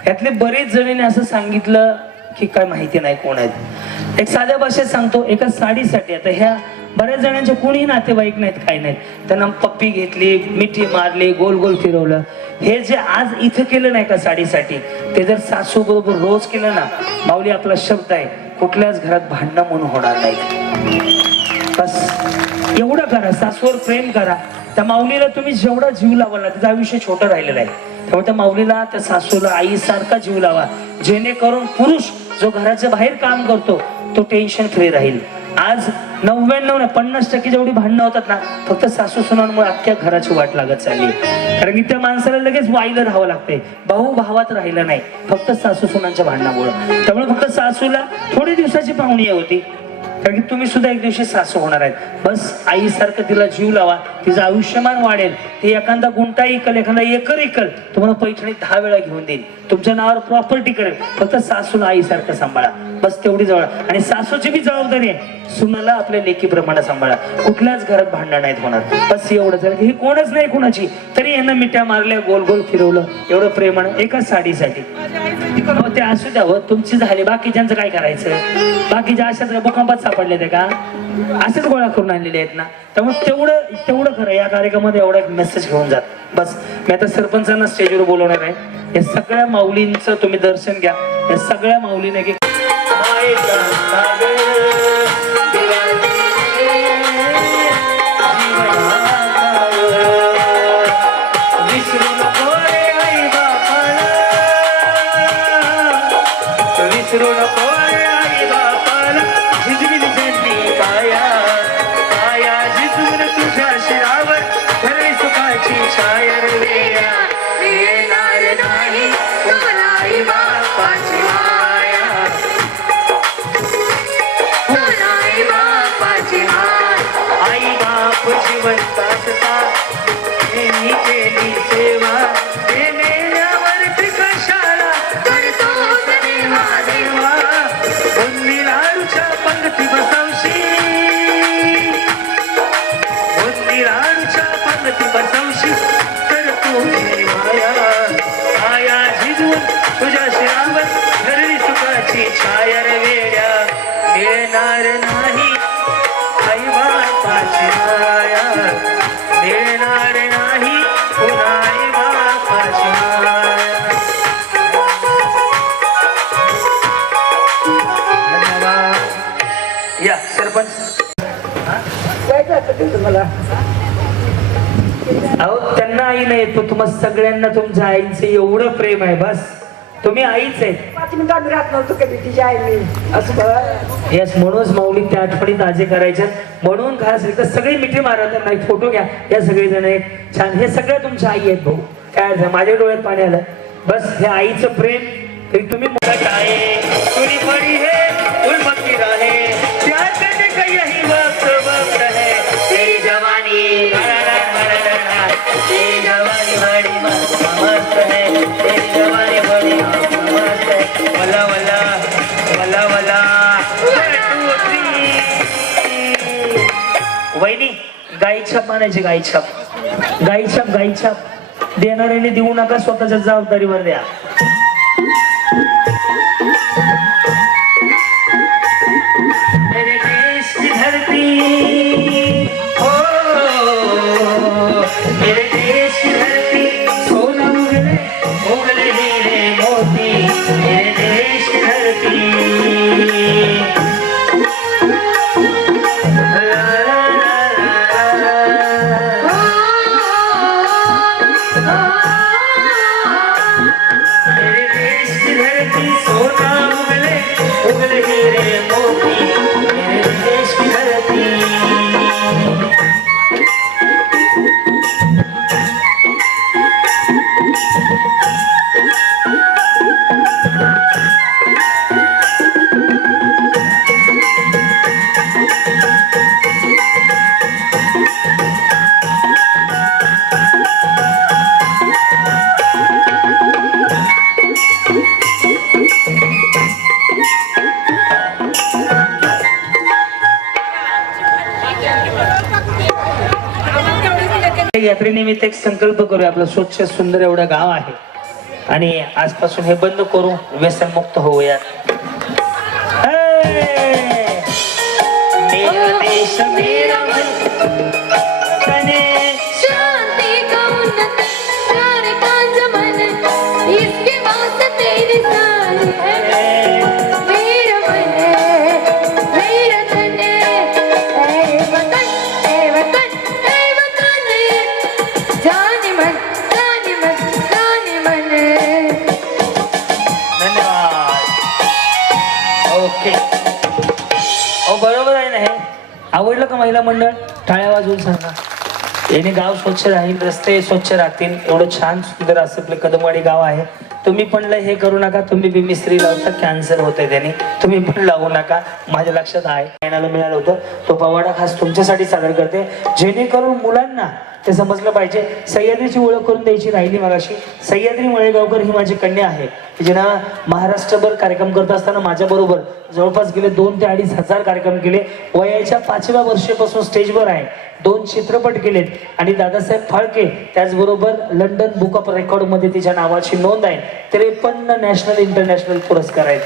यातले बरेच जणांनी असं सांगितलं की काय माहिती नाही कोण आहेत. एक साध्या भाषेत सांगतो, एका साडीसाठी आता ह्या बऱ्याच जणांचे कोणीही नातेवाईक नाहीत, काही नाहीत. त्यांना पप्पी घेतली, मिठी मारली, गोल गोल फिरवलं. हे जे आज इथं केलं नाही का साडीसाठी, ते जर सासू बरोबर रोज केलं ना, माऊली आपला शब्द आहे, कुठल्याच घरात भांडणं म्हणून होणार नाही. बस एवढं करा, सासूवर प्रेम करा. त्या माऊलीला तुम्ही जेवढा जीव लावाल त्याचं आयुष्य छोटं राहिलेलं आहे. त्यामुळे त्या माऊलीला, त्या सासूला आईसारखा जीव लावा, जेणेकरून पुरुष जो घराच्या बाहेर काम करतो तो टेन्शन फ्री राहील. आज 99-50% जेवढी भांडणं होतात ना, फक्त सासू सुनांमुळे अख्ख्या घराची वाट लागत चालली. कारण की त्या माणसाला लगेच वाईला राहावं लागतंय, भाऊ भावात राहिलं नाही, फक्त सासू सुनांच्या भांडणामुळे. त्यामुळे फक्त सासूला थोडी दिवसाची पाहुणी होती, कारण की तुम्ही सुद्धा एक दिवशी सासू होणार आहेत. बस आईसारखं तिला जीव लावा, तिचं आयुष्यमान वाढेल. ती एखादा गुंटा इकल, एखादा एकर इकल, तुम्हाला पैठणी 10 वेळा घेऊन देईल, तुमच्या नावावर प्रॉपर्टी करेल. फक्त सासूला आईसारखं सांभाळा, बस तेवढी जवळ. आणि सासूची बी जबाबदारी आहे, सुनाला आपल्या लेकीप्रमाणे सांभाळा. कुठल्याच घरात भांडण नाहीत होणार. बस एवढं झालं की ही कोणच नाही कुणाची, तरी यांना मिठ्या मारल्या, गोल गोल फिरवलं, एवढं प्रेमानं एकाच साडीसाठी. ते असू द्यावं, तुमची झाली, बाकीच्यांचं काय करायचं. बाकीच्या अशाच भूकंपात सापडले ते का, असेच गोळा करून आणलेले आहेत ना. त्यामुळे तेवढं खरं. या कार्यक्रमामध्ये एवढा एक मेसेज घेऊन जात. बस मी आता सरपंचांना स्टेजवर बोलवणार आहे. या सगळ्या माऊलींचं तुम्ही दर्शन घ्या. या सगळ्या माऊलीने की विसरू नको रे आई बापाला, झिजविली जन्मी काया काया झिजवून तुझ्या शिरावर धरली सुखाची छाया रे. येणार नाही तुला आई बापाची माया, तुला आई बापाची माया. आई बाप जिवंत असता त्यांनी केली सेवा, ते मेल्यावरती कशाला करतो देवा देवा. बुंदी लाडूच्या पंगती बसवशी, बुंदी लाडूच्या पंगती बसवशी, तर तुझी माया माया झिजवून तुझ्या शिरावर धरली सुखाची छाया रे. वेड्या मिळणार नाही आई बापाची माया. या सरपंच. अहो त्यांना आई नाही पण तुम्हा सगळ्यांना तुमच्या आईचं एवढं प्रेम आहे. बस तुम्ही आईच आहेत. 5 मिनिटं आम्ही राहत नव्हतो कधी तिच्या आईने असं बघा. यस म्हणूनच माऊली त्या आठवणी ताजे करायच्या म्हणून खास तर सगळी मिठी मारा त्यांना एक फोटो घ्या. या सगळे जण एक छान हे सगळ्या तुमच्या आई आहेत भाऊ. काय झालं माझ्या डोळ्यात पाणी आलं. बस हे आईचं प्रेम तरी तुम्ही मुलं आहे तुरी पडी है उलमती रहे प्यार करने का यही वक्त वक्त है तेरी जवानी तेरी जवानी बड़ी मस्त है तेरी जवानी बड़ी मस्त है वला वला वला वला. वहिनी गाईछाप मानायची गाईछाप गाईछाप गाईछाप देणाऱ्याने देऊ नका स्वतःच्या जबाबदारीवर द्या. मेरे देश की धरती हो मेरे देश की धरती सोना उगले उगले हीरे मोती मेरे देश की धरती. मेरे देश की धरती सोना उगले उगले हीरे मोती मेरे देश की धरती. यात्रेनिमित्त एक संकल्प करूया. आपलं स्वच्छ सुंदर एवढं गाव आहे आणि आजपासून हे बंद करू व्यसन मुक्त होऊया. मेरा देश मेरा मन तने शांति का उन्नत प्यार का जमन इसके वास्ते तेरी जान है मेरा मन मेरा तन ऐ वतन ऐ वतन ऐ वतन जाने मन जाने मन जाने मन. धन्यवाद. ओके. हो बरोबर आहे ना हे. आवडलं का महिला मंडळ? टाळ्या वाजवून सांगा. याने गाव स्वच्छ राहील रस्ते स्वच्छ राहतील एवढं छान सुंदर असं आपलं कदमवाडी गाव आहे. तुम्ही पण लय हे करू नका. तुम्ही बी मिस्त्री लावता कॅन्सर होते त्याने. तुम्ही पण लावू नका. माझ्या लक्षात आहे येण्याला मिळालं होतं. तो पवाडा खास तुमच्यासाठी सादर करते जेणेकरून मुलांना ते समजलं पाहिजे. सह्याद्रीची ओळख करून द्यायची राहिली मगाशी. सह्याद्री मळेगावकर ही माझी कन्या आहे जिनं महाराष्ट्रभर कार्यक्रम करत असताना माझ्याबरोबर जवळपास गेले 2,000 ते 2,500 कार्यक्रम केले. वयाच्या 5व्या वर्षापासून स्टेजवर आहे. 2 चित्रपट केलेत आणि दादासाहेब फाळके त्याचबरोबर लंडन बुक ऑफ रेकॉर्ड मध्ये तिच्या नावाची नोंद आहे. 53 नॅशनल इंटरनॅशनल पुरस्कार आहेत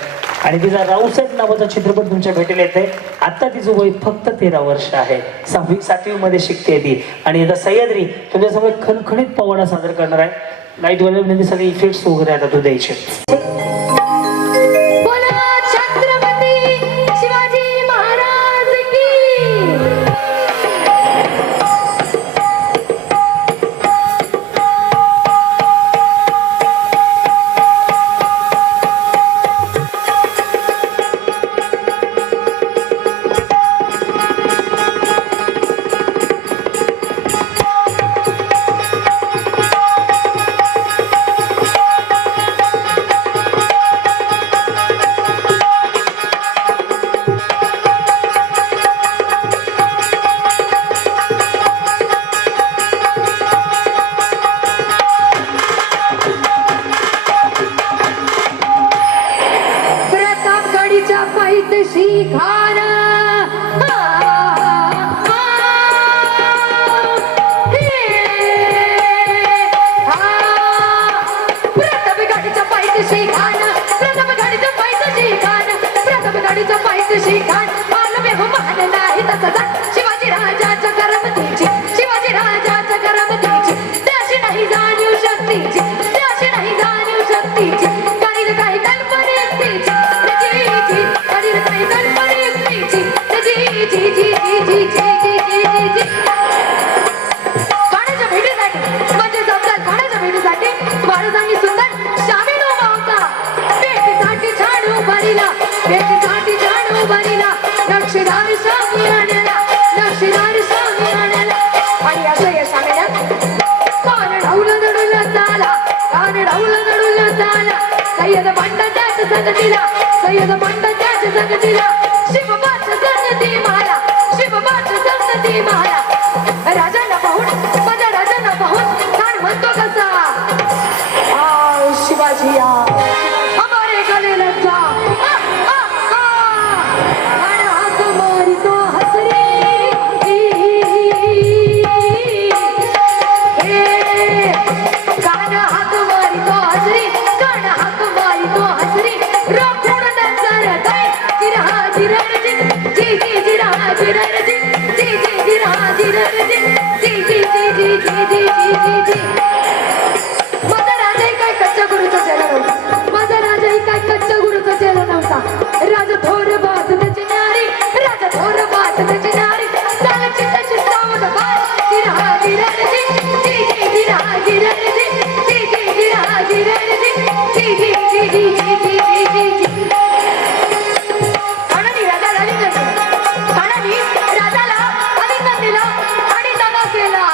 आणि तिचा रावसाहेब नावाचा चित्रपट तुमच्या भेटीला येते. आता तिचं वय फक्त 13 वर्ष आहे. 7वी मध्ये शिकते ती आणि आता सह्याद्री तुमच्यासमोर खणखणीत पवाडा सादर करणार आहे. लाईट वाले सगळे इफेक्ट्स वगैरे आता तू द्यायचे. बोला छत्रपती शिवाजी महाराज की. प्रतापगडीच्या पायथ्याशी खान प्रतापगडीच्या पायथ्याशी खान प्रतापगडीच्या पायथ्याशी खान प्रतापगडीच्या पायथ्याशी खान आलो मेहमान नाही तसा शिवाजी राजाच्या करमतीची शिवाजी राजाच्या करमतीची त्याशी नाही जाणीव शक्तीची त्याशी नाही जाणीव शक्तीची काही काही कल्पना युक्तीची त्याची काही कल्पना युक्तीची त्याची स्वामी आणला नक्षीदार स्वामी आणला आणि असं या स्वामीला कान ढवलं नडुलं चाला कान ढवलं नडुलं चाला सय्यद पंडा त्याच संगतीला सय्यद पंडा त्याच संगतीला शिवबाच संगती माला शिवबाच संगती माला राजांना पाहून माझ्या राजांना पाहून कान म्हणतो कसा आ शिवाजी या हमारे गले लग जा कान हात मारितो हसरी कान हात मारितो हसरी कान हात मारितो हसरी रोखून नजर जाई जिरहा जिरजी जी जी जिरहा जिरजी जी जी जिरहा जिरजी जी जी जी जी जी जी जी जी माझा राजाही काय कच्च्या गुरुचा चेला नव्हता माझा राजाही काय कच्च्या गुरुचा चेला नव्हता राजा थोर बात त्याची नारी राजा थोर बात त्याची नारी चाल चित्त चित्तावत बात जिरहा जिरजी जी जी जिरहा जिरजी जी जी जिरहा जिरजी जी जी जी जी जी जी जी जी कानानी राजाला आलिंगन दिलं कानानी राजाला आलिंगन दिलं आणि दगा केला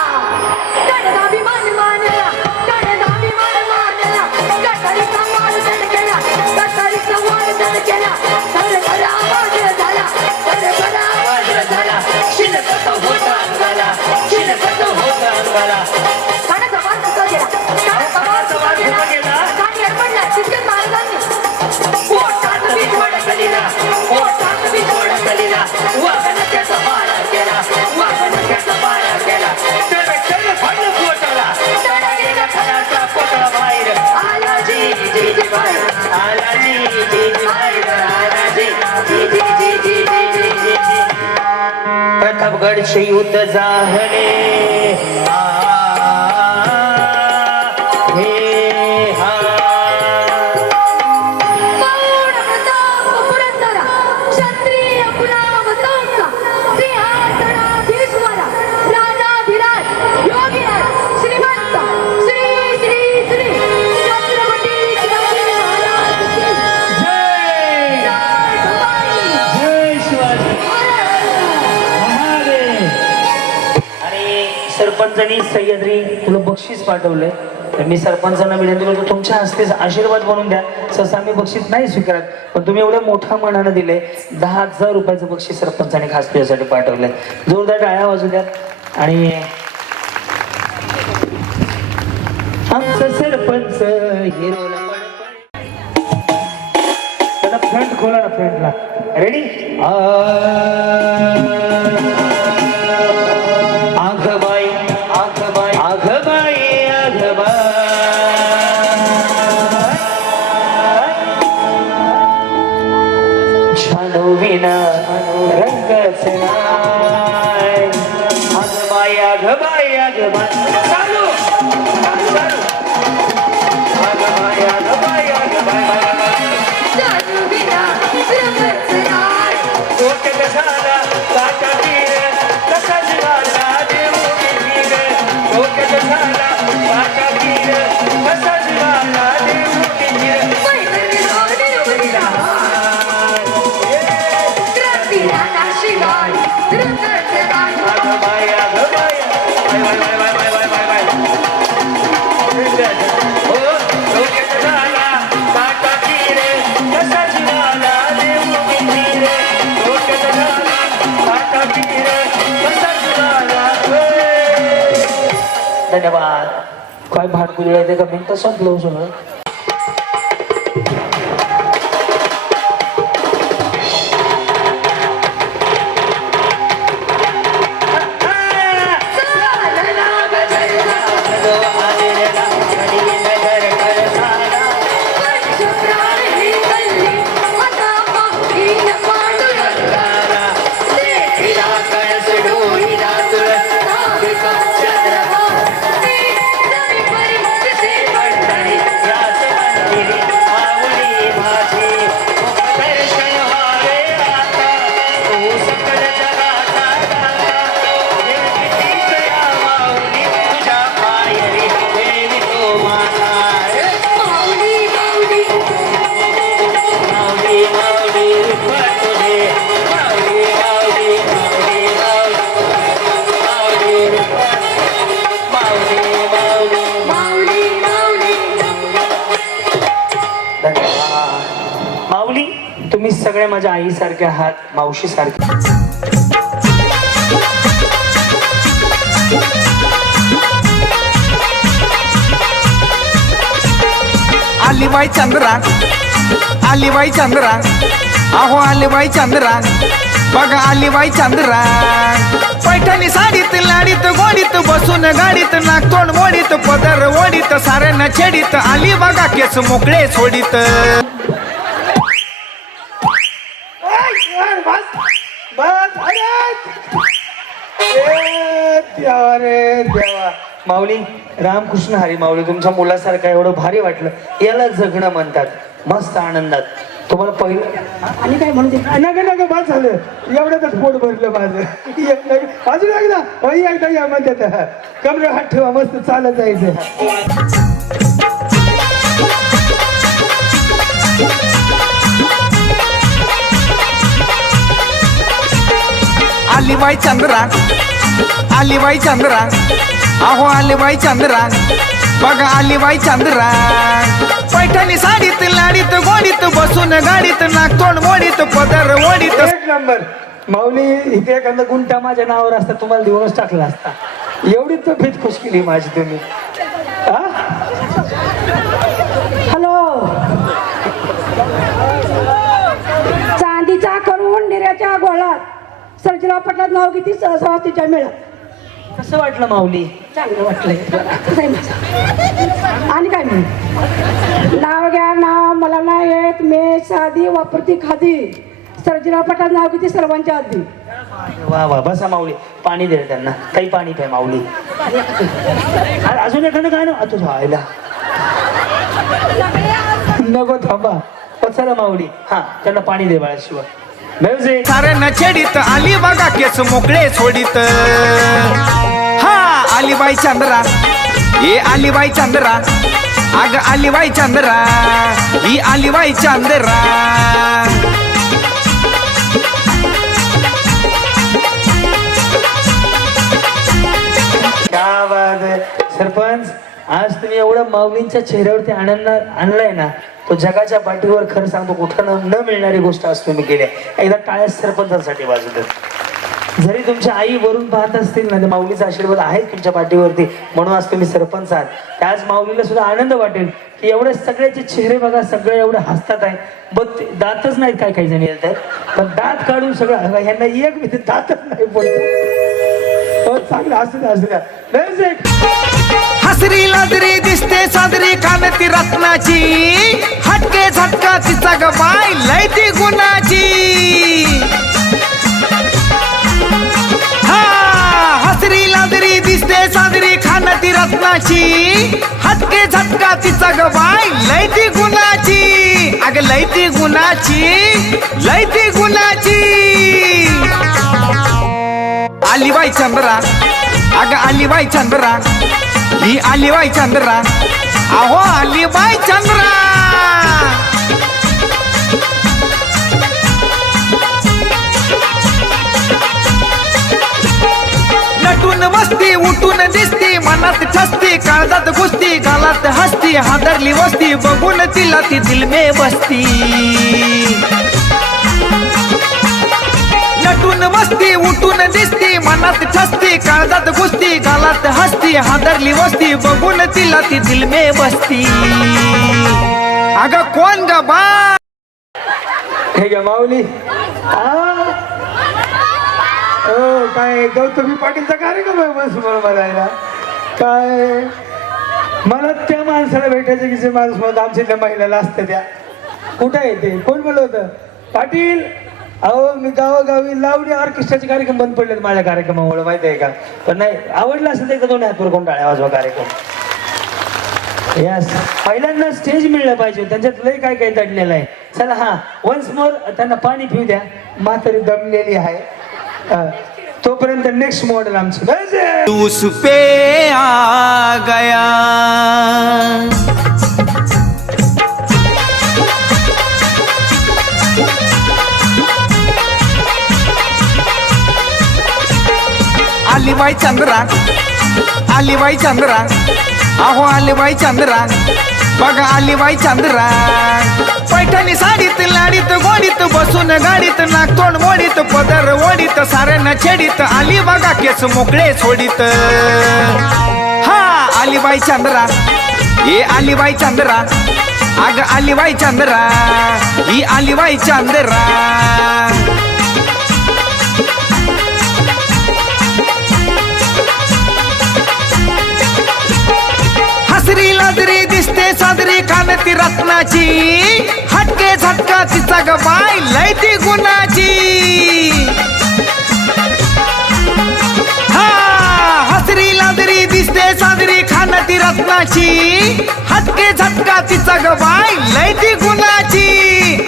कडदाभिमान मानला कडदाभिमान मानला कटारीचा वार्दन केला कटारीचा वार्दन केला धर आवाज झाला धर आवाज झाला शिलकत होता अंगाला शिलकत होता अंगाला कानाचा वार फुका गेला कानाचा वार फुका गेला कान एडपडला तितक्यात महाराजांनी पोटात बिघोड कलीला पोटात बिघोड कलीला वागण त्याचा मारा केला वागण त्याचा मारा केला तर फळ पोटाला तडा गेला खडाचा पोटला बाहेर आला जी जी जी बाहेर आला जी जी जी बाहेर आला जी जी जी जी जी जी जी जी जी प्रतापगडचे युद्ध झाले हे हा मौन प्रताप पुरंदरा क्षत्रिय कुलावतांचा सिंहासनाधीश्वरा राजाधिराज योगीराज श्रीमंत श्री श्री श्री छत्रपती शिवाजी महाराज की जय जय भवानी जय शिवाजी महादेव. आणि सरपंचांनी सह्याद्री तुला बक्षीस पाठवलंय तर मी सरपंचांना विनंती करतो तुमच्या हस्ते आशीर्वाद बनवून द्या. सहसा आम्ही बक्षीस नाही स्वीकारत पण तुम्ही एवढ्या मोठ्या मनानं दिले 10,000 रुपयाचं बक्षीस सरपंचांनी खास तुझ्यासाठी पाठवलंय. जोरदार टाळ्या वाजू द्या. आणि आमचं सरपंच हिरोला त्याला फ्रंट खोला ना फ्रंटला रेडी आघबाई आघबाई आघबाई आघबाई छानो विना रंगच नाय आघबाई आघबाई आघबाई चालू चालू आघबाई आघबाई आघबाई जादू विना रंगच नाय डोक्यात झाला काटा तीर तसाच झाला देव तीर डोक्यात झाला काटा तीर तसाच झाला देव तीर मैत्री जोडी उडीला क्रांतीला नाशिवाय रंगच नाय आघबाई आघबाई बाय बाय बाय बाय बाय बाय बाय हो डोक्यात झाला काटा तीर तसाच झाला देव तीर डोक्यात झाला काटा तीर तसाच झाला धन्यवाद. काय भाटकुली आहे ते का मिनिट संपलं सगळं. चंद्रभागा माझ्या आईसारखे आहात, मावशीसारखे. आलीबाई चंद्रा, आलीबाई चंद्रा, अहो आलीबाई चंद्रा, बघा आलीबाई चंद्रा. पैठणी साडीत लाडीत गोडीत बसून गाडीत नागतोंड मोडीत पदर ओडीत साऱ्यांना छेडीत आली बघा केस मोकळे सोडीत. अरे देवा. माऊली, रामकृष्ण हरी. माऊली, तुमच्या मुलासारखं एवढं भारी वाटलं. याला जगणं म्हणतात. मस्त आनंदात. तुम्हाला पहिलं आणि काय म्हणते नका बाद झालं, एवढ्यातच पोट भरलं माझं. अजून एकदा या म्हणतात. कमरे हात ठेवा, मस्त चालत जायचं. आलीबाई चंद्रा, आलीबाई चंद्रा, अहो आलीबाई चंद्रा, बघा आलीबाई चंद्रा. पैठणी साडीत लाडीत गोडीत बसून गाडीत नागतोंड मोडीत पदर ओडीत. एक नंबर. माऊली, इथे एखादा गुंटा माझ्या नावावर असता तुम्हाला दिवस टाकला असता. एवढी तो भीत खुश केली माझी तुम्ही. हॅलो, चांदीचा करून निर्याच्या गोळात सर्जराव पटलात नाव किती सहसभापतीच्या मिळत. कसं वाटलं माऊली? चांगलं वाटलंय. आणि काय म्हण, नाव घ्या नाव मला नाही येत, मी साधी वापरती खादी. सर्जराव पटलात नाव किती सर्वांच्या आधी. वा वा, बसा माऊली. पाणी दे त्यांना. काही पाणी प्या माऊली. अजून एखादं काय ना तुझ्या आईला नको, थांबा. चला माऊली. हा, त्यांना पाणी दे बाळाशिवाय. साऱ्यांना छेडीत आली बघा केस मोकळे सोडीत. हा आलीबाई चंद्रा, ये आलीबाई चंद्रा, अग आलीबाई चंद्रा, ही आलीबाई चंद्रा. क्या बात आहे. सरपंच, आज तुम्ही एवढं माऊलींच्या चेहऱ्यावरती आनंद आणलाय ना, तो जगाच्या पाठीवर खरं सांगतो कुठं न मिळणारी गोष्ट आज तुम्ही केली. एकदा टाळ्या सरपंचांसाठी वाजवतात. जरी तुमच्या आई वरून पाहत असतील ना, तर माऊलीचा आशीर्वाद आहे तुमच्या पाठीवरती, म्हणून आज तुम्ही सरपंच आहात. त्याच माऊलीला सुद्धा आनंद वाटेल की एवढे सगळ्याचे चेहरे बघा, सगळे एवढे हसतात आहे. बघ, दातच नाहीत काही काही जण येतात, पण दात काढून सगळं ह्यांना एक मी दातच नाही बोलतो. चांगलं असू द्या. हसरी लाजरी दिसते साजरी कानती रत्नाची, हटके झटका तिचा ग बाय लय ती गुणाची. हा हसरी लाजरी दिसते साजरी खानती रत्नाची, हटके झटका तिचा ग बाय लय ती गुणाची. अग लय ती गुणाची, लय ती गुणाची. आलीबाई चंद्रा, अग आलीबाई चंद्रा, ही आलीबाई चंद्रा, अहो आलीबाई चंद्रा. नटून बसती उठून दिसती, मनात ठसती काळजात घुसती, गालात हसती, हादरली वस्ती बघून तिला ती दिल में बसती. नटून बसती उठून दिसती, मनात ठसती काळजात घुसती, गालात हसती, हादरली वस्ती बघून तिला ती दिल में बसती. अगं कोण ग बा? हे घ्या माऊली. काय गौतमी पाटीलचा कार्यक्रम आहे बस म्हणायला. काय मला त्या माणसाला भेटायचं की जे माणूस म्हणत आमच्या महिलाला असतं त्या. कुठं येते? कोण बोलत होतं? पाटील. अहो, मी गावोगावी लावणी ऑर्केस्ट्राचे कार्यक्रम बंद पडलेत माझ्या कार्यक्रमामुळे, माहिती आहे का? पण नाही, आवडलं असेल तर दोन्ही हातवर कोण टाळ्या वाजवा कार्यक्रम. यस, पहिल्यांदा स्टेज मिळलं पाहिजे, त्यांच्यात लय काय काय दडलेलं आहे. चला, हा, वन्स मोर त्यांना पाणी पिऊ द्या, म्हातारी दमलेली आहे. तोपर्यंत नेक्स्ट मॉडेल आमचं उस पे आ गया. आलीबाई चंद्रा, आलीबाई चंद्रा, अहो आली बाई चंद्रा बघा आली बाई चंद्रा पैठणी साडीत लाडीत गोडीत बसून गाडीत नागतोंड मोडीत पदर ओडीत साऱ्यांना छेडीत आली बघा केस मोकळे सोडीत हा आली बाई चंद्रा ए आली बाई चंद्रा अग आली बाई चंद्रा ही आली बाई चंद्रा हसरी लाजरी दिसते साजरी कानती रत्नाची हटके झटका तिचा ग बाई लय ती गुणाची हा हसरी लाजरी दिसते साजरी खानती रत्नाची हटके झटका तिचा ग बाई लय ती गुणाची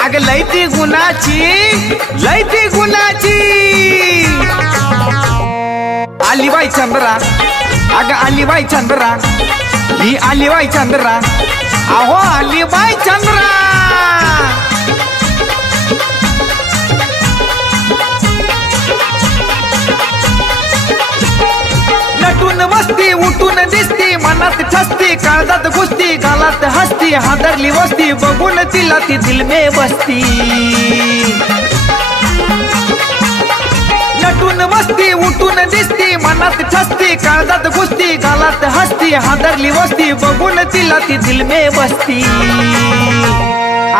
अग लय ती गुणाची लय ती गुणाची आली बाई चंद्रा अग आली बाई चंद्रा ही आली बाई चंद्रा अहो आली बाई चंद्रा नटून बसती उठून दिसती मनात ठसती काळजात घुसती गालात हसती हादरली वस्ती बघून तिला ती दिल में बसती नटून बसती उठून दिसती मनात ठसती काळजात घुसती गालात हसती हादरली वस्ती बघून तिला ती दिल में बसती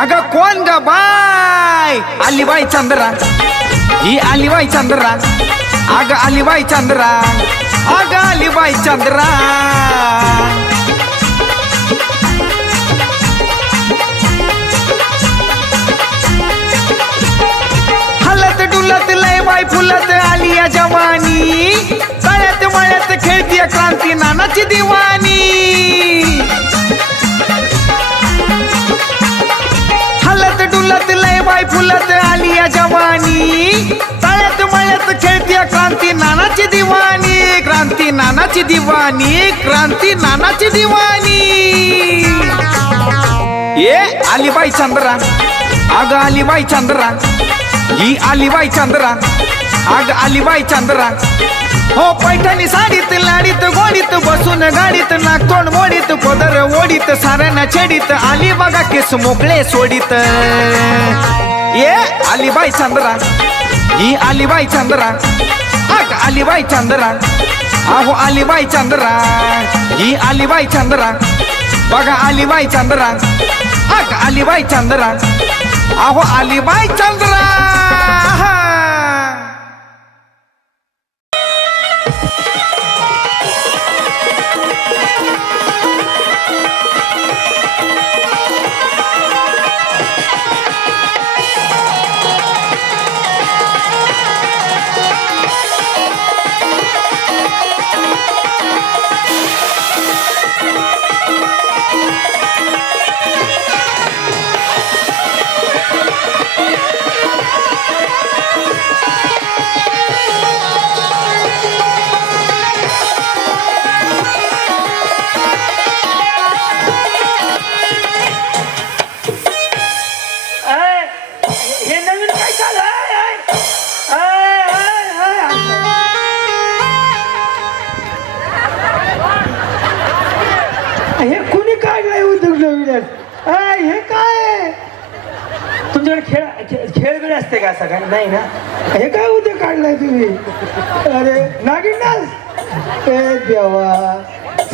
अगं कोण ग बाय आली बाई चंद्रा ही आली बाई चंद्रा अगं आली बाई चंद्रा अगं आली बाई चंद्रा हलत डुलत लय बाई फुलत आली या जवानी तळ्यात मळ्यात खेळती क्रांती नानाची दिवाणी हलत डुलत लय बाई फुलत आली या जवानी तळ्यात मळ्यात खेळती क्रांती नानाची दिवाणी क्रांती नानाची दिवाणी क्रांती नानाची दिवाणी ये आली बाई चंद्रा अगं आली बाई चंद्रा ही आली बाई चंद्रा अग आली बाई चंद्रा हो पैठणी साडीत लाडीत गोडीत बसून गाडीत नागतोंड मोडीत पदर ओडीत साऱ्यांना छेडीत आली बघा केस मोकळे सोडीत ये आली बाई चंद्रा ही आली बाई चंद्रा अग आली बाई चंद्रा अहो आली बाई चंद्रा ही आली बाई चंद्रा बघा आली बाई चंद्रा अग आली बाई चंद्रा अहो आली बाई चंद्रा हे नवीन काय चालू हे कुणी काढलाय उद्योग नवीन हे काय तुमच्याकडे खेळगडे असते का असं काय नाही ना हे काय उद्योग काढलाय तुम्ही अरे नागिन डान्स ए देवा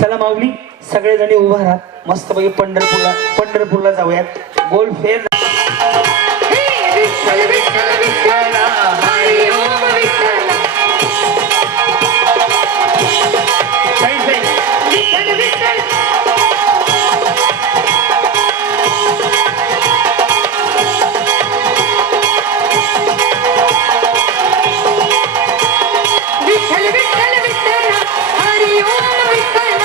चला माऊली सगळेजणी उभा राहा मस्तपैकी पंढरपूरला जाऊयात गोल फेर विठ्ठल विठ्ठल विठ्ठल हरी ओम विठ्ठल विठ्ठल विठ्ठल विठ्ठल विठ्ठल विठ्ठल हरी ओम विठ्ठल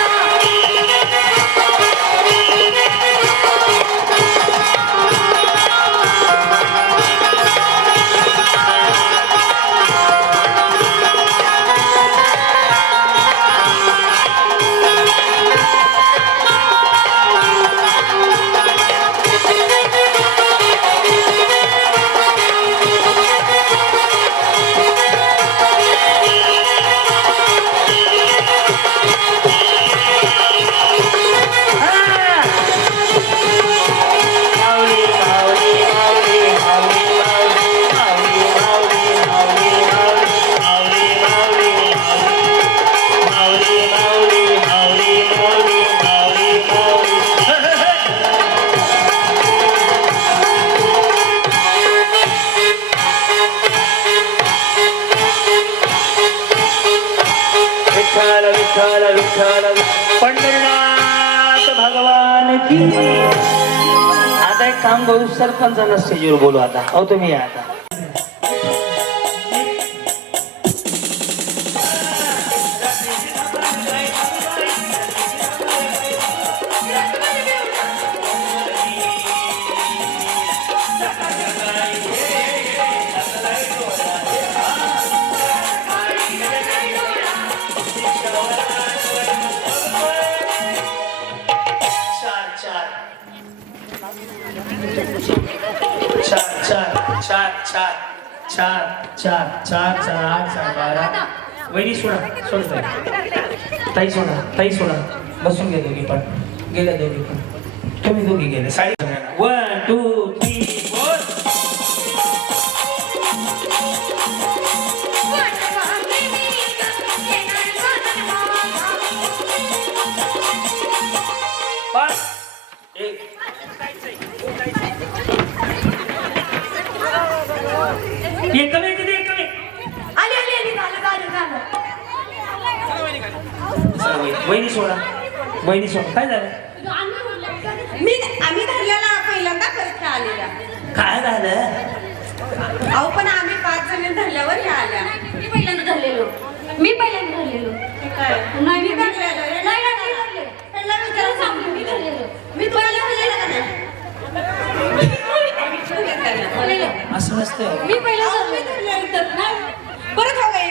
विठ्ठल विठ्ठल पंढरीनाथ भगवान की. आता एक काम करू, सरपंचाला स्टेजवर बोलू आता. अहो तुम्ही या आता. वहिनी सोडा ताई सोडा बसून घ्या दोघी पण. गेल्या दोघी पण, तुम्ही दोघी गेले. साडी 1 2 3 4. वहिनी सोडा काय झालं? आम्ही धरलेला पहिल्यांदा परीक्षा आलेल्या. काय झालं? अहो पण आम्ही 5 जणी धरल्यावर ह्या आल्या. मी पहिल्यांदा धरलेलो. नाही मी धरलेलो. त्यांना विचारून सांगू मी धरलेलो. मी तुम्हाला धरलेलं का नाही? असं नसतं. मी पहिला धरलेलं तर नाही. परत हो गए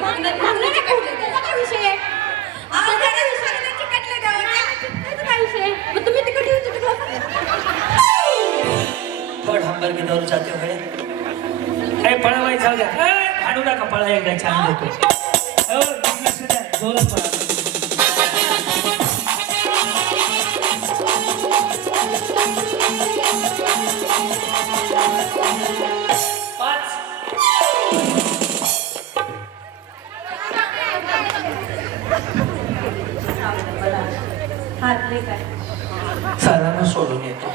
मागणं काय विषय आहे? तुम्ही तिकडे हंबरगीवर जाते हो. पळावाय जाऊ द्या. भांडू नका, पळा एकदा छान देतो. जोरात पळा. हातले काय साधारण सोडून येतो.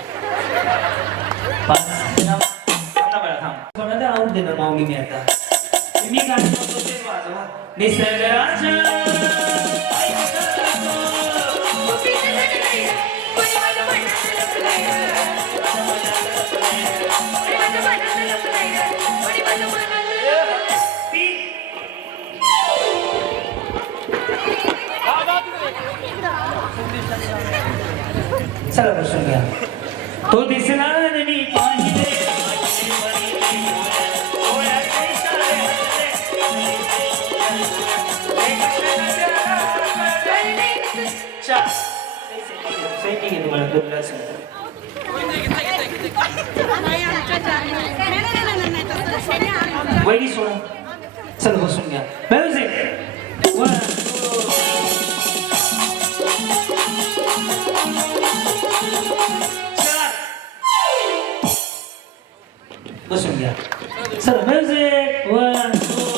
5 थोडा आऊट देणार माऊली मी आता. मी गाणं म्हणतो तेच वाजवा. निसर्गाच्या चला बसून घ्या. तो दिसला मी पाहिले वहिनी सोडा. चल बसून घ्या. म्युझिक 1 बसून घ्या. चला म्युझिक 1 2.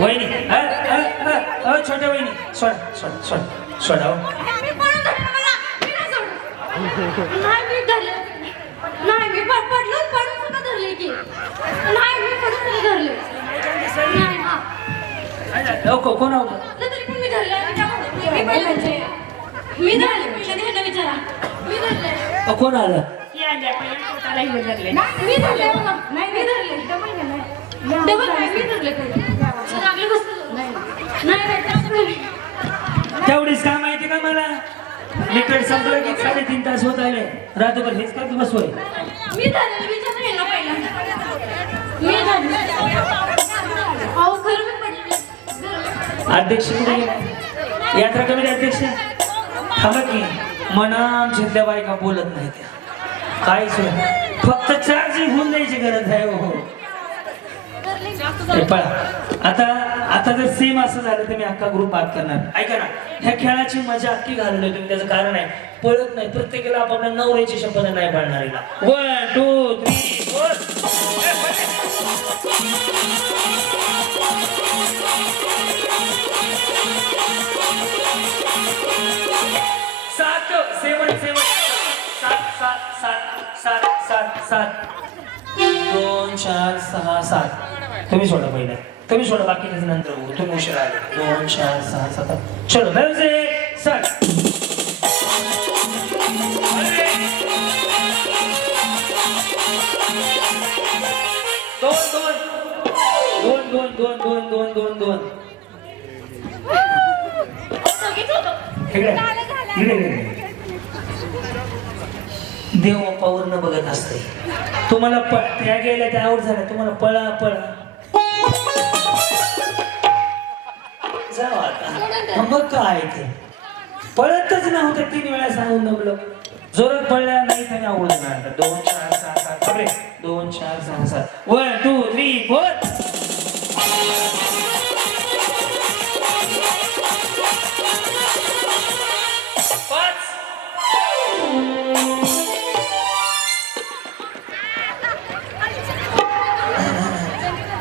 वहिनी छोट्या वहिनी सोडा. नाही मी पडलो पडून सुद्धा धरले की नाही मी पडून सुद्धा धरले नाही. हा कोण होतं? तरी पण मी धरले. मी धरले पहिल्यांदा ह्यांना विचारा. मी धरले. कोण आलं? मी धरले बघा. नाही मी धरले. डबल नाही मी धरले. लागले बसतो नाही. तेवढीच काय माहिती का मला? लिक्विड संपलं की 3.5 तास होत आले. रात्रभर हेच करतो बसवय. मी धरले. विचारलं ह्यांना पहिल्यांदा. मी धरले. अहो खरं मी पडले. अध्यक्ष कुठे गेले? यात्रा कमिटी अध्यक्ष थांबा की. मनामच्या बायका बोलत नाही त्या. काहीच फक्त चार्जिंग होऊन द्यायची गरज आहे. हो पळा. आता आता जर सेम असं झालं तर मी अख्खा ग्रुप बाद करणार. ऐका ना, ह्या खेळाची मजा अख्खी घालवली तुम्ही. त्याचं कारण आहे, पळत नाही. प्रत्येकाला आपण नवऱ्याची शपथ नाही पाळणार. 1 2 3 4 7 7 7 7 7 7 2 4 6 7. तुम्ही सोडा पहिला, तुम्ही सोडा, बाकी त्याचं नंतर बघू. तुम्ही उशीर आले. 2 4 6 7 चलो म्युझिक स्टार्ट. दोन. देव अप्पावर न बघत असते. तुम्हाला त्या गेल्या त्या आऊट झाल्या, तुम्हाला पळा जाऊ आता. मग काय ते पळतच नव्हतं. 3 वेळा सांगून दमलं. जोरात पळल्या नाही त्याने आवड नाही. 2 4 6 7 2 4 6 7 1 2 3 4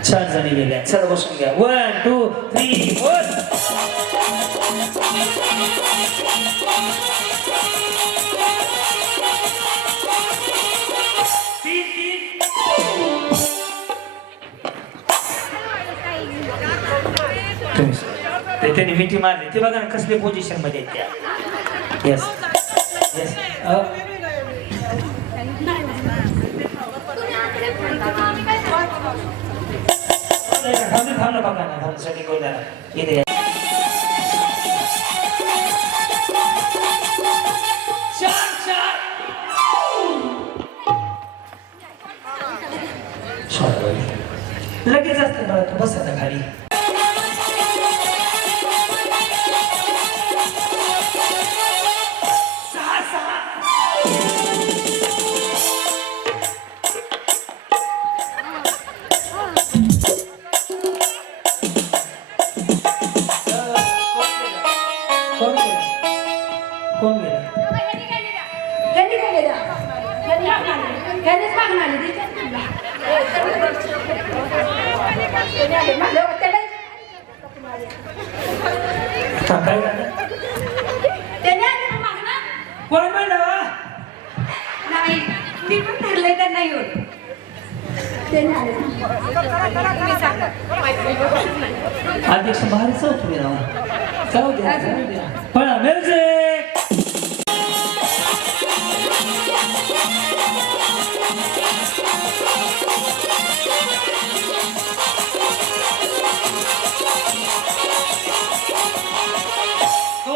4 जणी गेल्या. चला बसून घ्या. 1 2 3 4 त्यांनी मिठी मारली. ते बघा ना कसले पोझिशन मध्ये आहेत त्या. Yes yes. थांब ना बघा ना, थांबण्यासाठी कोण द्या इथे. लगेच असतं. बस आता खाली. कोण गेला? कोण म्हणलं? नाही मी पण ठरलंय त्यांना येऊन. अध्यक्ष बाहेरच तुम्ही राहू. जाऊ द्या. पळा म्युझिक.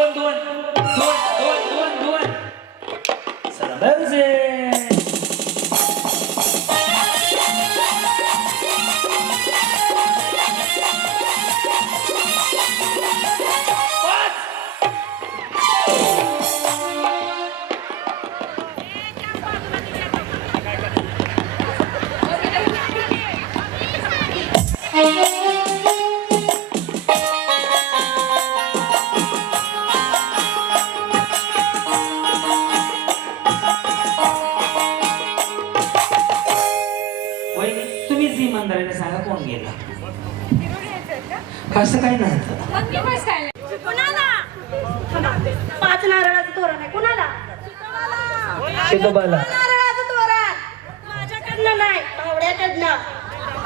दोन. चला म्युझिक. तुम्हीच इमानदारीने सांगा कोण गेला. असं काही नव्हतं. 5 नारळाचं तोरण आहे. कुणाला? शितोबाला. नारळाचं तोरण माझ्याकडनं नाही, बावड्याकडनं.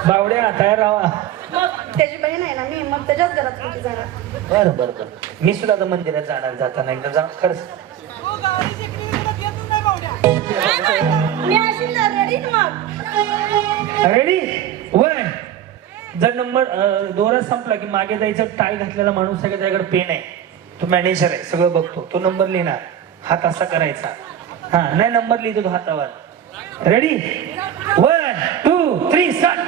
बावड्या तयार राहा. मग त्याची बहीण आहे ना मी, मग त्याच्याच घरात कुठे जाणार. बरं. मी सुद्धा आता मंदिरात जाणार. जाताना एकदा जा. खरंच मी अशी रेडी मग. रेडी. वन. जर नंबर दोरा संपला की मागे जायचं. टाय घातलेला माणूस आहे, त्याच्याकडे पेन आहे, तो मॅनेजर आहे, सगळं बघतो. तो नंबर लिहिणार. हात असा करायचा. हा नाही नंबर लिहितो तो हातावर. रेडी. 1 2 3 स्टार्ट.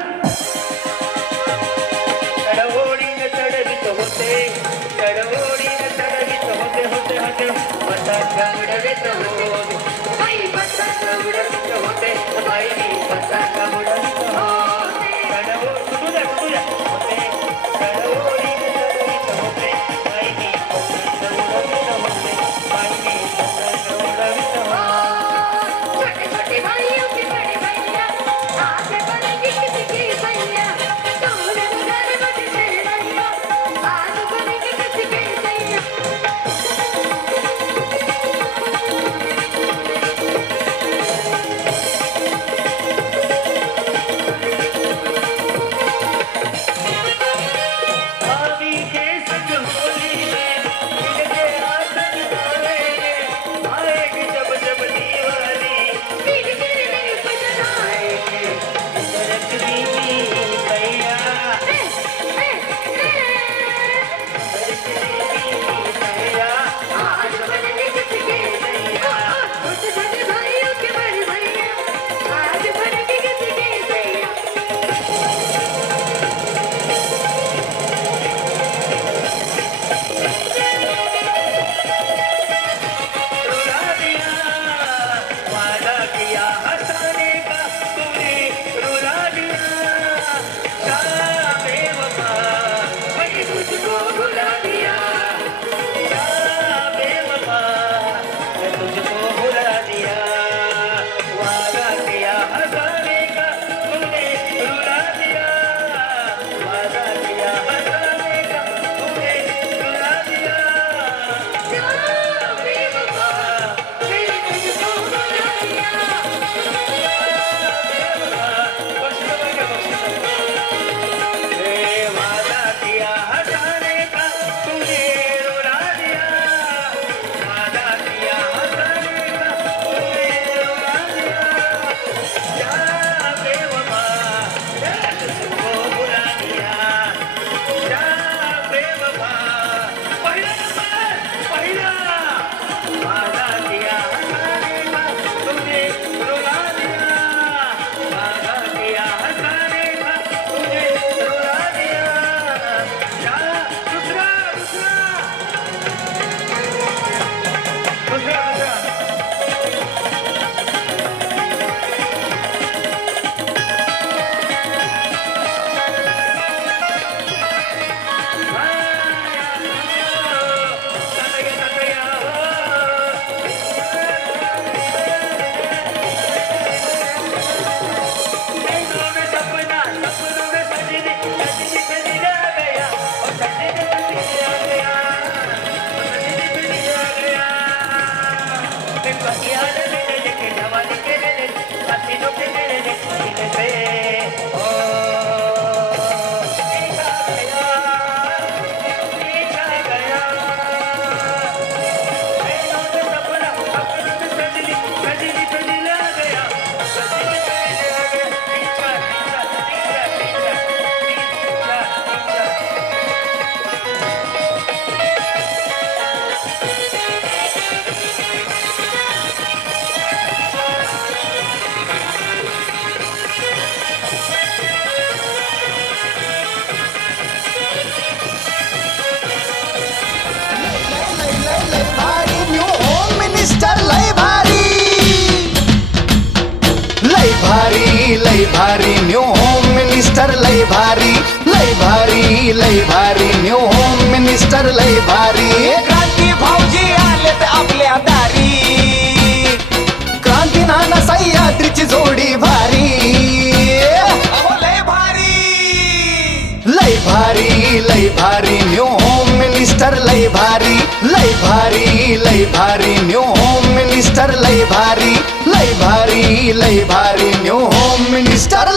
चढवोडीने चढवित होते, चढवोडीने चढवित होते पताका उडवित होते. आई पताका उडवित होते, आई पताका उडवित होते. चढवोडीने होते, न्यू होम मिनिस्टर लय भारी लय भारी न्यू होम मिनिस्टर लय भारी न्यू होम मिनिस्टर लय भारी क्रांती भाऊजी आलेत आपल्या दारी क्रांती नाना सह्याद्रीची जोडी भारी अहो, लय भारी न्यू होम मिनिस्टर लय भारी न्यू होम मिनिस्टर लय भारी न्यू होम मिनिस्टर